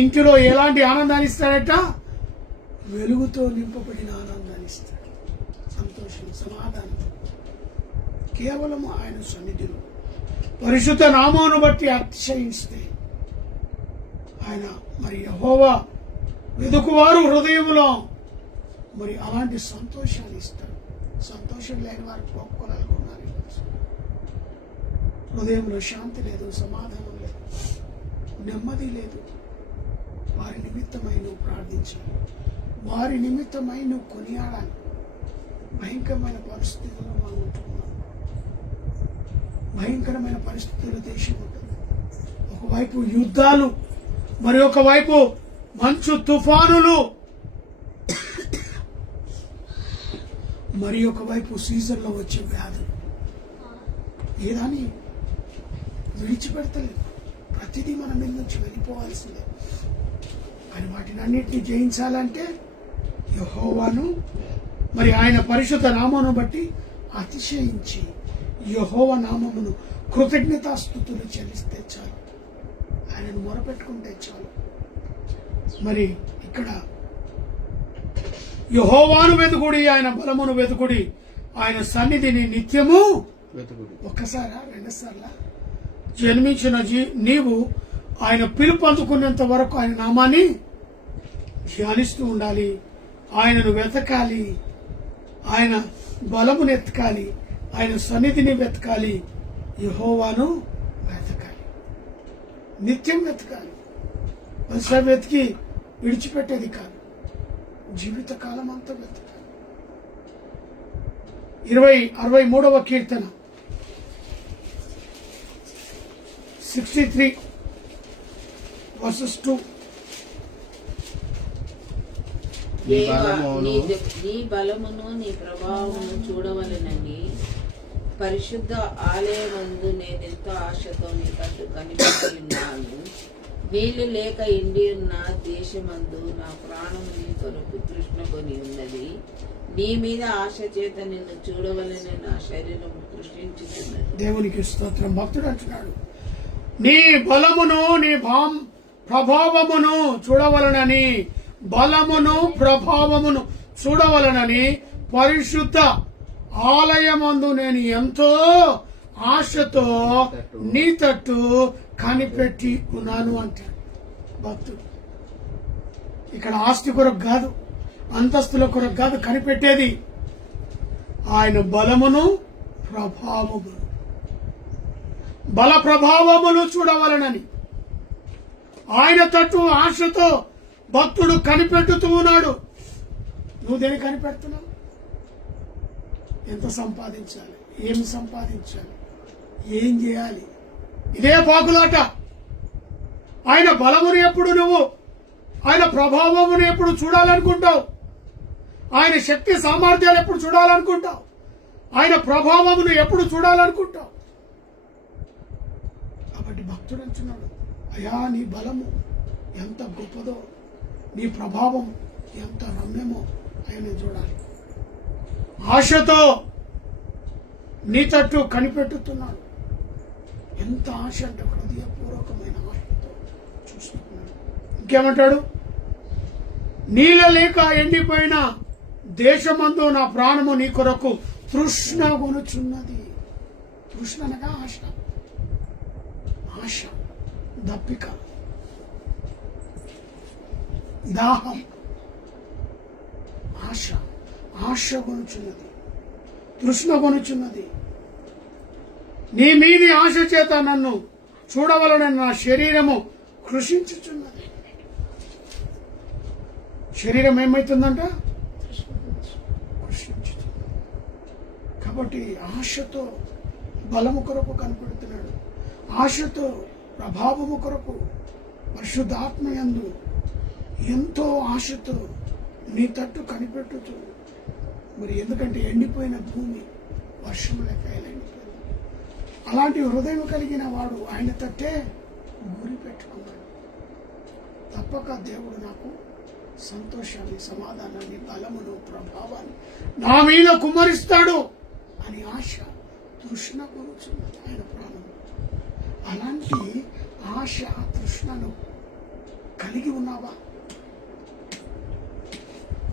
ఇంటిలో ఎలాంటి ఆనందాన్ని ఇస్తాడట? వెలుగుతో నింపబడిన ఆనందాన్ని ఇస్తాడు. సంతోషం, సమాధానం కేవలం ఆయన సన్నిధిలో పరిశుద్ధ నామమును బట్టి అతిశయిస్తే ఆయన మరి యెహోవా వెదుకువారు హృదయంలో మరి అలాంటి సంతోషాన్ని ఇస్తాడు. సంతోషం లేని వారు పొక్కలాగా ఉన్నారు. హృదయంలో శాంతి లేదు, సమాధానం లేదు, నెమ్మది లేదు. వారి నిమిత్తమై నువ్వు ప్రార్థించాలి, వారి నిమిత్తమై నువ్వు కొనియాడాలి. భయంకరమైన పరిస్థితుల్లో మనం ఉంటున్నాం. భయంకరమైన పరిస్థితుల్లో దేశం ఉంటుంది. ఒకవైపు యుద్ధాలు, మరి ఒకవైపు మంచు తుఫానులు, మరి ఒకవైపు సీజన్లో వచ్చే వ్యాధులు. ఏదాన్ని విడిచిపెడతలేదు. ప్రతిదీ మన మీద నుంచి వెళ్ళిపోవాల్సిందే. కానీ వాటిని అన్నింటినీ జయించాలంటే యెహోవాను మరి ఆయన పరిశుద్ధ నామమును బట్టి అతిశయించి యెహోవా నామమును కృతజ్ఞతాస్తుతులు చెల్లిస్తే చాలు, ఆయనను మొరపెట్టుకుంటే చాలు. మరి ఇక్కడ యెహోవాను వెతుకుడి, ఆయన బలమును వెతుకుడి, ఆయన సన్నిధిని నిత్యము వెతుకుడి. ఒక్కసారా, రెండుసార్లా? జన్మించిన నీవు ఆయన పిలుపు అందుకునేంత వరకు ఆయన నామాన్ని ధ్యానిస్తూ ఉండాలి. ఆయనను వెతకాలి, ఆయన బలమును ఎతకాలి, ఆయన సన్నిధిని వెతకాలి, యెహోవాను వెతకాలి, నిత్యం వెతకాలి. ఒకసారి వెతికి విడిచిపెట్టేది కాదు, జీవితకాలం అంతా వెతకాలి. 63వ కీర్తన 63 verses 2. నీ బలమును నీ బలమును నీ ప్రభావమును చూడవలెనని పరిశుద్ధ ఆలయమందు నేనెంతో ఆశతో నీ తట్టు కనిపెట్టి ఉన్నాను. నీళ్లు లేక ఎండి ఉన్న దేశమందు నా ప్రాణము నీ కొరకు తృష్ణకొని ఉన్నది. నీ మీద ఆశ చేత నిన్ను చూడవలెని నా శరీరం తృష్ణించుతున్నది. దేవునికి స్తోత్రం. భక్తుడు అంటున్నాడు, నీ బలమును నీ ప్రభావమును చూడవలనని, బలమును ప్రభావమును చూడవలనని పరిశుద్ధ ఆలయమందు నేను ఎంతో ఆశతో నీ తట్టు కనిపెట్టి ఉన్నాను అంటాడు భక్తుడు. ఇక్కడ ఆస్తి కొరకు కాదు, అంతస్తుల కొరకు కాదు కనిపెట్టేది, ఆయన బలమును ప్రభావమును, బల ప్రభావములు చూడవలనని ఆయన తట్టు ఆశతో భక్తుడు కనిపెట్టుతూ ఉన్నాడు. నువ్వు దేని కనిపెడుతున్నావు? ఎంత సంపాదించాలి, ఏమి సంపాదించాలి, ఏం చేయాలి? ఇదే పాకులాట. ఆయన బలమును ఎప్పుడు నువ్వు, ఆయన ప్రభావమును ఎప్పుడు చూడాలనుకుంటావు? ఆయన శక్తి సామర్థ్యాలు ఎప్పుడు చూడాలనుకుంటావు? ఆయన ప్రభావమును ఎప్పుడు చూడాలనుకుంటావు? కాబట్టి భక్తుడు అంటున్నాడు, అయ్యా నీ బలము ఎంత గొప్పదో, నీ ప్రభావం ఎంత రమ్యమో ఆయన చూడాలి. ఆశతో నీ తట్టు కనిపెట్టుతున్నాడు. ఎంత ఆశ అంటే హృదయపూర్వకమైన ఆశతో చూస్తున్నాడు. ఇంకేమంటాడు? నీళ్ళ లేక ఎండిపోయిన దేశమందు నా ప్రాణము నీ కొరకు తృష్ణ కొనుచున్నది. తృష్ణ అనగా ఆశ, ఆశ, దప్పిక, దాహం, ఆశ, ఆశ కొనుచున్నది, తృష్ణ కొనుచున్నది. నీ మీది ఆశ చేత నన్ను చూడవలనని నా శరీరము కృషించుచున్నది. శరీరం ఏమవుతుందంట? కృషించుతుంది. కాబట్టి ఆశతో బలము కొరకు కనపడుతున్నాడు, ఆశతో ప్రభావము కొరకు పరిశుద్ధాత్మయందు ఎంతో ఆశతో నీ తట్టు కనిపెట్టుతూ. మరి ఎందుకంటే ఎండిపోయిన భూమి వర్షం లేక ఎండిపోయింది. అలాంటి హృదయం కలిగిన వాడు ఆయన తట్టే గురి పెట్టుకున్నాడు. తప్పక దేవుడు నాకు సంతోషాన్ని, సమాధానాన్ని, బలమును, ప్రభావాన్ని నా మీద కుమ్మరిస్తాడు అని ఆశ, తృష్ణ కూర్చున్నది ఆయన ప్రాణం. అలాంటి ఆశ, తృష్ణను కలిగి ఉన్నావా?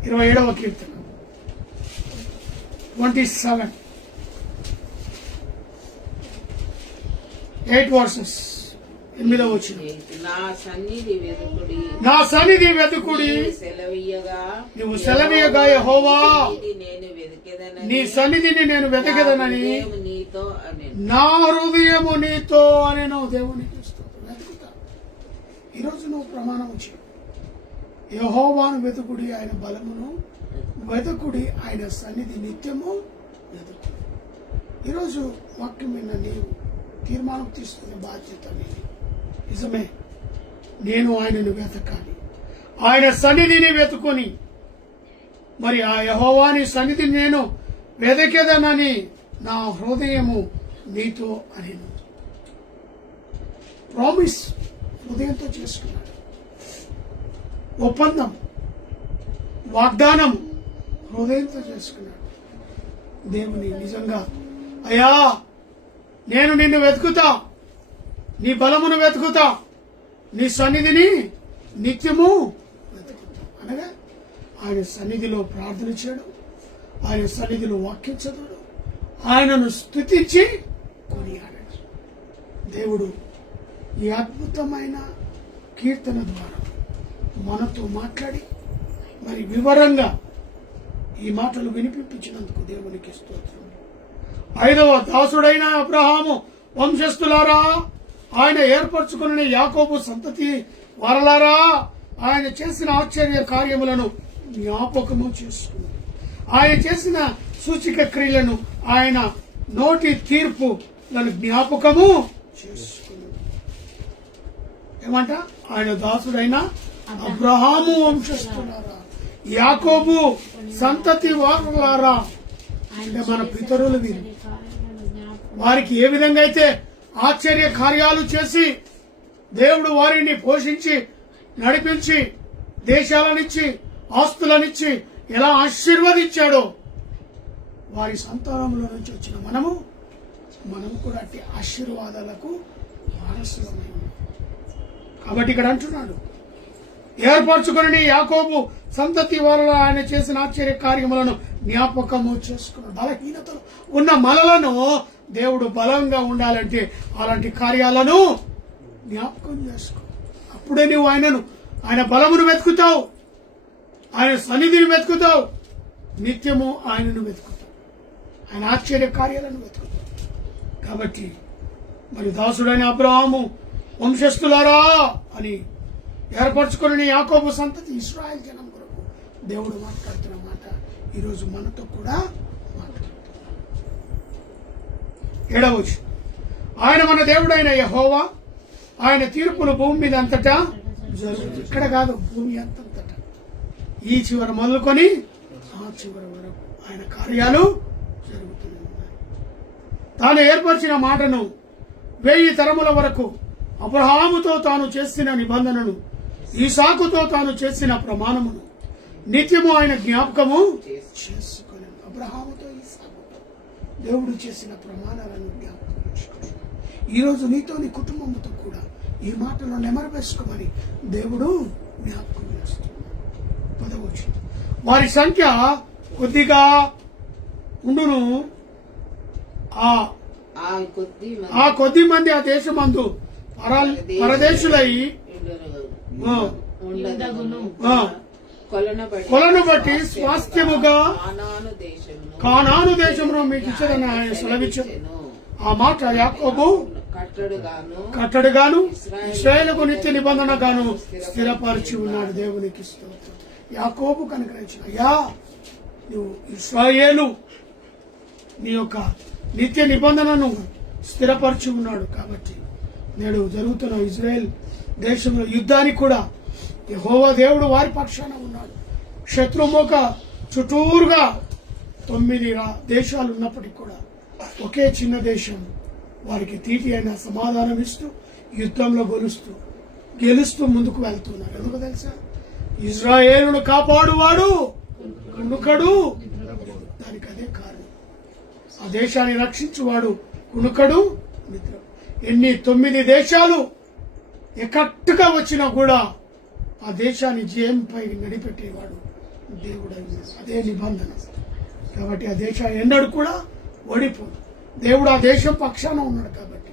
27వ కీర్తన 27 8 verses 8వ వచనం. నా సన్నిధి వెదుకుడి, నా సన్నిధి వెతుకుడి, సెలవీయగా నువ్వు సెలవీయగా యెహోవా నేను వెతికెదనని, నీ సన్నిధిని నేను వెతకదనని నీతో అని నా హృదయము నీతో అనేను. దేవునికి స్తోత్రం. వెతుకుతా. ఈరోజు నువ్వు ప్రమాణం చేయి, యెహోవాను వెతుకుడి, ఆయన బలమును వెతుకుడి, ఆయన సన్నిధి నిత్యము వెతుకుడి. ఈరోజు వాక్యం విన్న నీవు తీర్మానం తీసుకునే బాధ్యత నీది. నిజమే, నేను ఆయనను వెతకాలి, ఆయన సన్నిధిని వెతుకొని మరి ఆ యెహోవాని సన్నిధిని నేను వెతకేదనని నా హృదయము నీతో అనేను. ప్రామిస్ హృదయంతో చేసుకున్నాడు. ఒప్పందం, వాగ్దానం హృదయంతో చేసుకున్నాడు. దేవుని నిజంగా, అయ్యా నేను నిన్ను వెతుకుతా, నీ బలమును వెతుకుతా, నీ సన్నిధిని నిత్యము వెతుకుతా అనగా ఆయన సన్నిధిలో ప్రార్థన చేయడం, ఆయన సన్నిధిలో వాక్యం చదవడం, ఆయనను స్తుతించి కొనియాడడం. దేవుడు ఈ అద్భుతమైన కీర్తన ద్వారా మనతో మాట్లాడి మరి వివరంగా ఈ మాటలు వినిపించినందుకు దేవునికి స్తోత్రం. 5వ దాసుడైన అబ్రహాము వంశస్థులారా, ఆయన ఏర్పరచుకున్న యాకోబు సంతతి వారలారా, ఆయన చేసిన ఆశ్చర్య కార్యములను జ్ఞాపకము చేసుకుని, ఆయన చేసిన సూచిక క్రియలను, ఆయన నోటి తీర్పులను జ్ఞాపకము చేసుకుని. ఏమంట? ఆయన దాసుడైన అబ్రహాము వంశస్థులారా, యాకోబు సంతతి వారులారా, అంటే మన పితరులు వీరు. వారికి ఏ విధంగా అయితే ఆశ్చర్య కార్యాలు చేసి దేవుడు వారిని పోషించి నడిపించి దేశాలనిచ్చి ఆస్తులనిచ్చి ఎలా ఆశీర్వదించాడో, వారి సంతానంలో నుంచి వచ్చిన మనము కూడా అట్టి ఆశీర్వాదాలకు వారసులమై ఉన్నాం. కాబట్టి ఇక్కడ అంటున్నాడు, ఏర్పరచుకొని యాకోబు సంతతి వారిలో ఆయన చేసిన ఆశ్చర్య కార్యములను జ్ఞాపకము చేసుకున్నాడు. బలహీనతలు ఉన్న మనలను దేవుడు బలంగా ఉండాలంటే అలాంటి కార్యాలను జ్ఞాపకం చేసుకో. అప్పుడే నువ్వు ఆయన బలమును వెతుకుతావు, ఆయన సన్నిధిని వెతుకుతావు, నిత్యము ఆయనను వెతుకుతావు, ఆయన ఆశ్చర్య కార్యాలను వెతుకుతావు. కాబట్టి మరి దాసుడైన అబ్రహాము వంశస్థులారా అని ఏర్పరచుకుని యాకోబు సంతతి ఇశ్రాయేలు జనం కొరకు దేవుడు మాట్లాడుతున్న మాట ఈరోజు మనతో కూడా మాట్లాడుతున్నాడు. 7వ వచనం, ఆయన మన దేవుడైన యెహోవా, ఆయన తీర్పులు భూమి మీద అంతటా జరుగుతుంది. ఇక్కడ కాదు, భూమి అంతటా, ఈ చివర మొదలుకొని ఆ చివరి వరకు ఆయన కార్యాలు జరుగుతూనే ఉన్నాయి. తాను ఏర్పరిచిన మాటను 1000 తరముల వరకు, అబ్రహాముతో తాను చేసిన నిబంధనను, ఈసాకుతో తాను చేసిన ప్రమాణమును నిత్యము ఆయన జ్ఞాపకము చేసుకుని. అబ్రహాముతో ఈసాకుతో దేవుడు చేసిన ప్రమాణాలను జ్ఞాపకం చేసుకున్నాడు. ఈరోజు నీతో నీ కుటుంబంతో కూడా ఈ మాటలో నెమరు వేసుకోమని దేవుడు జ్ఞాపకం చేస్తున్నాడు. 10వ వచనం, వారి సంఖ్య కొద్దిగా ఉండును, ఆ కొద్ది మంది ఆ దేశమందు పరదేశులై కొలను బట్టి స్వాస్థ్యముగా కానాను దేశమును మీకు ఇచ్చదని ఆయన సెలవిచ్చాడు. ఆ మాట యాకోబు కట్టడుగాను ఇశ్రాయేలుకు నిత్య నిబంధనగాను స్థిరపరిచి ఉన్నాడు. దేవునికి స్తోత్రం. యాకోబు కనుగ్రహించిన, అయ్యా నువ్వు ఇశ్రాయేలు నీ యొక్క నిత్య నిబంధనను స్థిరపరిచి ఉన్నాడు. కాబట్టి నేడు జరుగుతున్న ఇజ్రాయెల్ దేశంలో యుద్ధానికి కూడా యెహోవా దేవుడు వారి పక్షాన ఉన్నాడు. శత్రుముఖ చుట్టూరుగా 9 దేశాలు ఉన్నప్పటికీ కూడా ఒకే చిన్న దేశం వారికి తీపి అయిన సమాధానం ఇస్తూ యుద్ధంలో గెలుస్తూ ముందుకు వెళ్తున్నారు. ఎందుకు తెలుసా? ఇజ్రాయేలును కాపాడువాడు కునుకడు, దానికి అదే కారణం. ఆ దేశాన్ని రక్షించువాడు కునుకడు, నిద్ర. ఎన్ని 9 దేశాలు ఎక్కట్టుగా వచ్చినా కూడా ఆ దేశాన్ని జయంపై నడిపెట్టేవాడు దేవుడు. అదే నిబంధన. కాబట్టి ఆ దేశాన్ని ఎన్నడూ కూడా ఓడిపోదు. దేవుడు ఆ దేశం పక్షాన ఉన్నాడు. కాబట్టి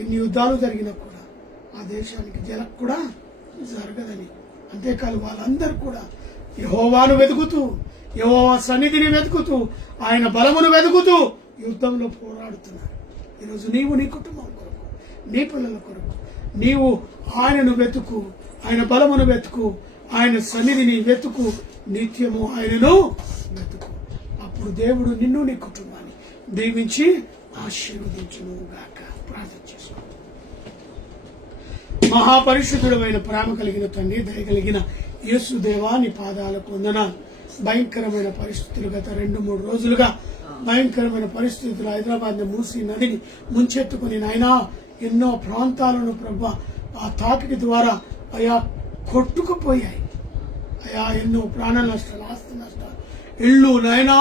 ఎన్ని యుద్ధాలు జరిగినా కూడా ఆ దేశానికి జలకు కూడా జరగదని. అంతేకాదు వాళ్ళందరూ కూడా యెహోవాను వెతుకుతూ, యెహోవా సన్నిధిని వెతుకుతూ, ఆయన బలమును వెతుకుతూ యుద్ధంలో పోరాడుతున్నారు. ఈరోజు నీవు నీ కుటుంబం కొరకు, నీ పిల్లల కొరకు నీవు ఆయనను వెతుకు, ఆయన బలమును వెతుకు, ఆయన సన్నిధిని వెతుకు, నిత్యము ఆయనను వెతుకు. అప్పుడు దేవుడు నిన్ను నీ కుటుంబాన్ని దీవించి ఆశీర్వదించును గాక. ప్రార్థన చేసుకో. మహాపరిశుద్ధుడమైన ప్రేమ కలిగిన తండ్రి, దయ కలిగిన యేసు దేవా, నీ పాదాలకు వందనాలు. భయంకరమైన పరిస్థితులు గత 2-3 రోజులుగా భయంకరమైన పరిస్థితులు హైదరాబాద్ మూసీ నదిని ముంచెత్తుకుని నాయనా ఎన్నో ప్రాంతాలను ప్రభు ఆ తాకిడి ద్వారా అయా కొట్టుకుపోయాయి. అయా ఎన్నో ప్రాణ నష్టాలు, ఆస్తి నష్టాలు, ఇళ్ళు నాయనా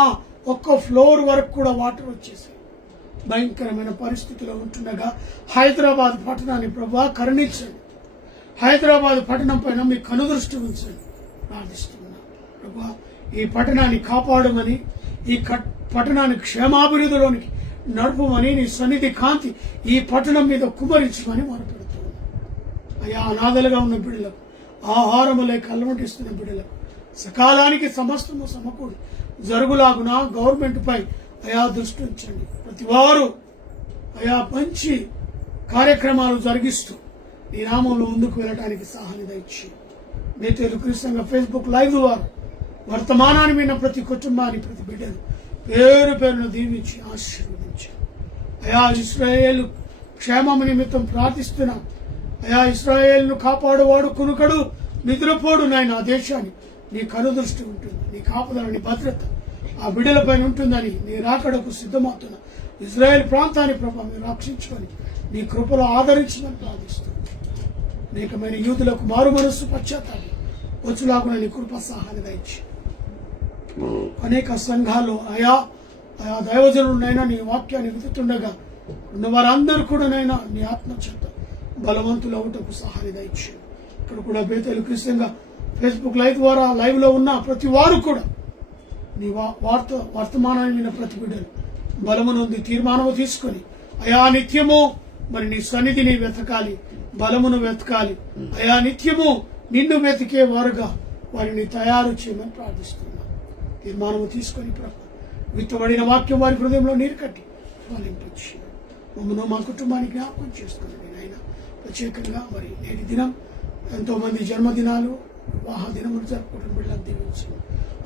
ఒక్క ఫ్లోర్ వరకు కూడా వాటర్ వచ్చేసాయి. భయంకరమైన పరిస్థితిలో ఉంటుండగా హైదరాబాద్ పట్టణాన్ని ప్రభు కరుణించండి. హైదరాబాద్ పట్టణం పైన మీ కనుదృష్టి ఉంచండి ప్రార్థిస్తున్నా ప్రభు. ఈ పట్టణాన్ని కాపాడమని, ఈ పట్టణాన్ని క్షేమాభివృద్ధిలోనికి నడుపుమని నీ సన్నిధి కాంతి ఈ పట్టణం మీద కుమరించమని మొరపెడుతున్నాను. అయా అనాథలుగా ఉన్న బిడ్డలకు, ఆహారము లేక అలమటిస్తున్న బిడ్డలకు సకాలానికి సమస్తము సమకూడి జరుగులాగున గవర్నమెంట్ పై అయా దృష్టి ఉంచండి. ప్రతి వారు అయా మంచి కార్యక్రమాలు జరిగిస్తూ నీ నామంలో ముందుకు వెళ్ళడానికి సహాయం దయచి మీ తెలుగు సంఘ ఫేస్బుక్ లైవ్ ద్వారా వర్తమానాన్ని విన్న ప్రతి కుటుంబాన్ని, ప్రతి బిడ్డను పేరు పేరును దీవించి ఆశీర్వదించారు. అయా ఇశ్రాయేలు క్షేమము నిమిత్తం ప్రార్థిస్తున్నాం. అయా ఇశ్రాయేలును కాపాడువాడు కునుకడు నిద్రపోడు నాయన. ఆ దేశాన్ని నీ కనుదృష్టి ఉంటుంది, నీ కాపుదల, నీ భద్రత ఆ బిడ్డలపైన ఉంటుందని, నీ రాకడకు సిద్ధమవుతున్న ఇజ్రాయెల్ ప్రాంతాన్ని ప్రభావం మీరు రక్షించుకొని నీ కృపలో ఆదరించమని ప్రార్థిస్తుంది. అనేకమైన యూదులకు మారు మనస్సు పశ్చాత్తాపం వచ్చులాగున నీ కృప సహాయాన్ని దయచి అనేక సంఘాలు ఆయా దైవజనులనైనా నీ వాక్యాన్ని విదుతుండగా ఉన్న వారందరూ కూడా నైనా నీ ఆత్మ చేత బలవంతులు అవుటకు సహాయాన్ని దయచి ఇక్కడ కూడా బేతలు క్రిస్తంగా ఫేస్బుక్ లైవ్ లో ఉన్న ప్రతి వారు కూడా నీ వర్తమానాన్ని విన్న ప్రతి బిడ్డలు బలమునుంది తీర్మానము తీసుకొని అయా నిత్యము మరి నీ సన్నిధిని వెతకాలి, బలమును వెతకాలి. అయా నిత్యము నిన్ను వెతికే వారుగా వారిని తయారు చేయమని ప్రార్థిస్తున్నాను. తీర్మానము తీసుకొని విత్తబడిన వాక్యం వారి హృదయంలో నీరు కట్టి ఫలింపచ్చు. మమ్మను మా కుటుంబాన్ని జ్ఞాపకం చేసుకున్నాను ఆయన. ప్రత్యేకంగా మరి నేటి దినం ఎంతో మంది జన్మదినాలు, వివాహ దినములు జరుపుకుంటున్న బిడ్డలను దీవించి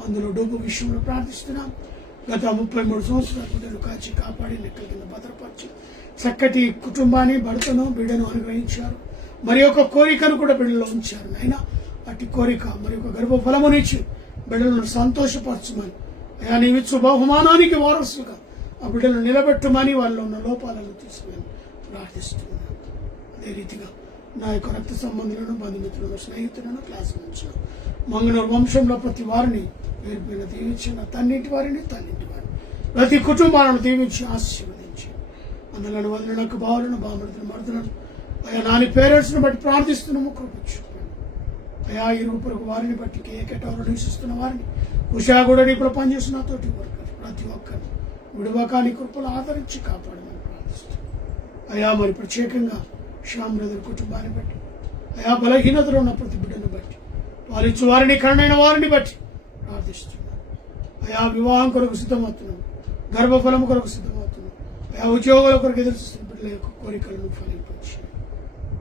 అందులో డబ్బు విషయంలో ప్రార్థిస్తున్నాం. గత 33 సంవత్సరాల బిడ్డలు కాచి కాపాడి లెక్కల కింద భద్రపరిచి చక్కటి కుటుంబాన్ని, భర్తను, బిడ్డను అనుగ్రహించారు. మరి ఒక కోరికను కూడా బిడ్డలో ఉంచారు నాయన. అట్టి కోరిక మరి ఒక గర్భఫలమునిచ్చి బిడ్డలను సంతోషపరచమని అయా నీవిచ్చు బహుమానానికి వారసుగా ఆ బిడ్డలను నిలబెట్టమని వాళ్ళలో ఉన్న లోపాలను తీసుకుని ప్రార్థిస్తున్నాను. అదే రీతిగా నా యొక్క రక్త సంబంధులను, బంధుమిత్రులను, స్నేహితులను, క్లాస్మేట్స్ మంగళూరు వంశంలో ప్రతి వారిని పేరుపైన దీవించిన తన్నింటి వారిని, తల్లింటి వారిని, ప్రతి కుటుంబాలను దీవించి ఆశీర్వదించి అందులను వదిలినకు బావులను, బామరులను, మరుదులను అయా నాని పేరెంట్స్ను బట్టి ప్రార్థిస్తున్నాము. కృపించు అయా ఈ రూపురకు వారిని బట్టి కేకెటవరు నివసిస్తున్న వారిని, ఉషాగూడని ఇప్పుడు పనిచేస్తున్న తోటి వర్కర్ ప్రతి ఒక్కరిని విడువకాని కృపలు ఆదరించి కాపాడమని ప్రార్థిస్తున్నాం. అయా మరి ప్రత్యేకంగా శ్యామ్ బ్రదర్ కుటుంబాన్ని బట్టి, అయా బలహీనతలో ఉన్న ప్రతి బిడ్డను బట్టి, పాలించు వారిని, కరుణైన వారిని బట్టి ప్రార్థిస్తున్నాం. అయా వివాహం కొరకు సిద్ధమవుతున్నాం, గర్భఫలం కొరకు సిద్ధమవుతున్నాం. అయా ఉద్యోగాల కొరకు ఎదురుస్తున్న బిడ్డల యొక్క కోరికలను ఫలింపచ్చు.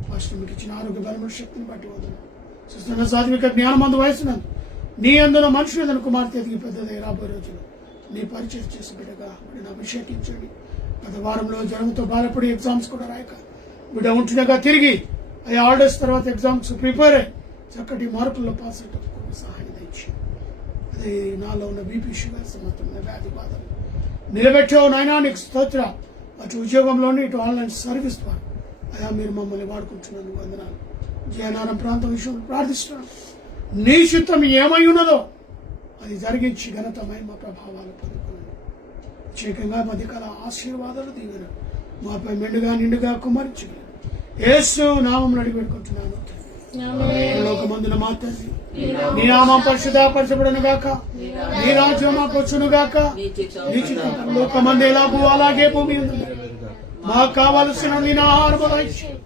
ఫస్ట్ మీకు ఇచ్చిన ఆరోగ్య బలమైన శక్తిని బట్టి వదలను. సుస్థిర సాత్విక జ్ఞానమందు వయసునందు నీ అందున మనుషులను కుమార్తె ఎదిగి పెద్దదై రాబోయే రోజులు నీ పరిచయం చేసి బిడ్డగా బిడ్డను అభిషేకించండి. గత వారంలో జ్వరంతో బాధపడి ఎగ్జామ్స్ కూడా రాయక బిడ్డ ఉంటుండగా తిరిగి అయ్యా ఆర్డర్స్ తర్వాత ఎగ్జామ్స్ ప్రిపేర్ అయ్యి చక్కటి మార్కుల్లో పాస్ అయ్యేటప్పుడు సహాయం తెచ్చి అదే నాలో ఉన్న బీపీ, షుగర్ సమర్థమైన వ్యాధి బాధలు నిలబెట్టావు నాయనా. నీకు స్తోత్ర. అటు ఉద్యోగంలోని ఇటు ఆన్లైన్ సర్వీస్ ద్వారా అయా మీరు మమ్మల్ని వాడుకుంటున్నందుకు వందనాలు. జయనారం ప్రాంతం విషయంలో ప్రార్థిస్తున్నాను. నీ చిత్తం ఏమై ఉన్నదో అది జరిగించి ఘనత, మహిమ, ప్రభావాలు పొందుకున్నాను. ప్రత్యేకంగా మధ్యకాల ఆశీర్వాదాలు దీవెన మాపై మెండుగా నిండుగా కుమరించగలరు. యేసు నామమున అడిగి పెట్టుకుంటున్నాను. లోకమందున మా తండ్రి నీ నామం పరిశుద్ధపరచబడును గాక, నీ రాజ్యం మాకు వచ్చును గాక. నీ చిత్తం లోకమందు ఎలాగూ అలాగే భూమి ఉంది. మాకు కావలసిన నీ ఆహారము దయచేయి.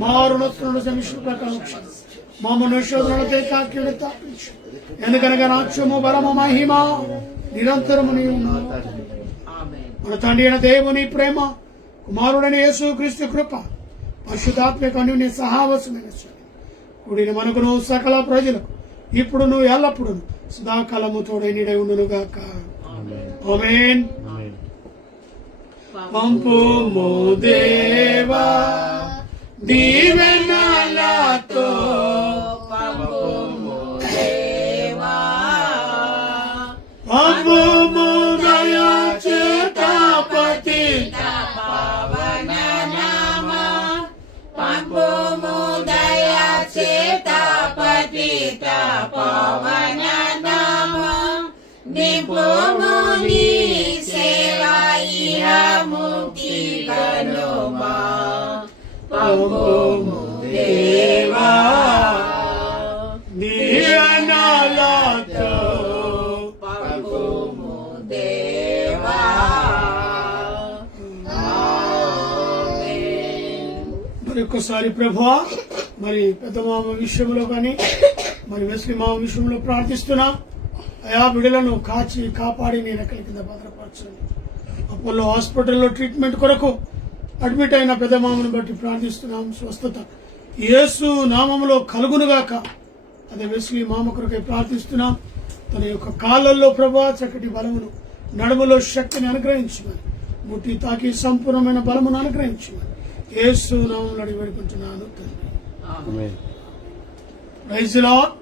మా రుణస్తులను క్షమించు ప్రకారం మా మనుష్యులతో కాకిని తప్పించు. ఎందుకనగా రాజ్యము, బలము, మహిమ నిరంతరము నీవు ఉన్నావు. మన తండ్రి అయిన దేవుని ప్రేమ, కుమారుడైన యేసు క్రీస్తు కృప, పరిశుద్ధాత్మక అన్యోన్య సహవాసమైన కూడిన మనకును సకల ప్రజలకు ఇప్పుడును ఎల్లప్పుడును సదాకాలము తోడై నీడై ఉండును గాక. ఆమేన్. పంపుము దేవా దీవెనలతో, పంపుము దేవా, పంపుము దయా చేత పతిత పవన నామ, పంపుము దయా చేత పతిత పవన నామ, నిపుము నీ సేవా ఇహ ముక్తి కనుమా. పంపుము దేవా దీవెనలతో, పంపుము దేవా. మరి ఒక్కసారి ప్రభువా మరి పెద్ద మామ విషయంలో కానీ మరి వెస్లీ మామ విషయంలో ప్రార్థిస్తున్నాం. అయా బిడ్డలను కాచి కాపాడి నీ రెక్కల కింద భద్రపరచండి. అపోలో హాస్పిటల్లో ట్రీట్మెంట్ కొరకు అడ్మిట్ అయిన పెద్ద మామను బట్టి ప్రార్థిస్తున్నాం. స్వస్థత యేసు నామములో కలుగునుగాక. అదే వెస్లీ మామ కొరకై ప్రార్థిస్తున్నాం. తన యొక్క కాళ్ళల్లో ప్రభా చక్కటి బలమును, నడుములో శక్తిని అనుగ్రహించమని, ముట్టి తాకి సంపూర్ణమైన బలమును అనుగ్రహించమని యేసు నామములో అడిగి వేడుకుంటున్నాను తండ్రి. ఆమేన్. Praise lord.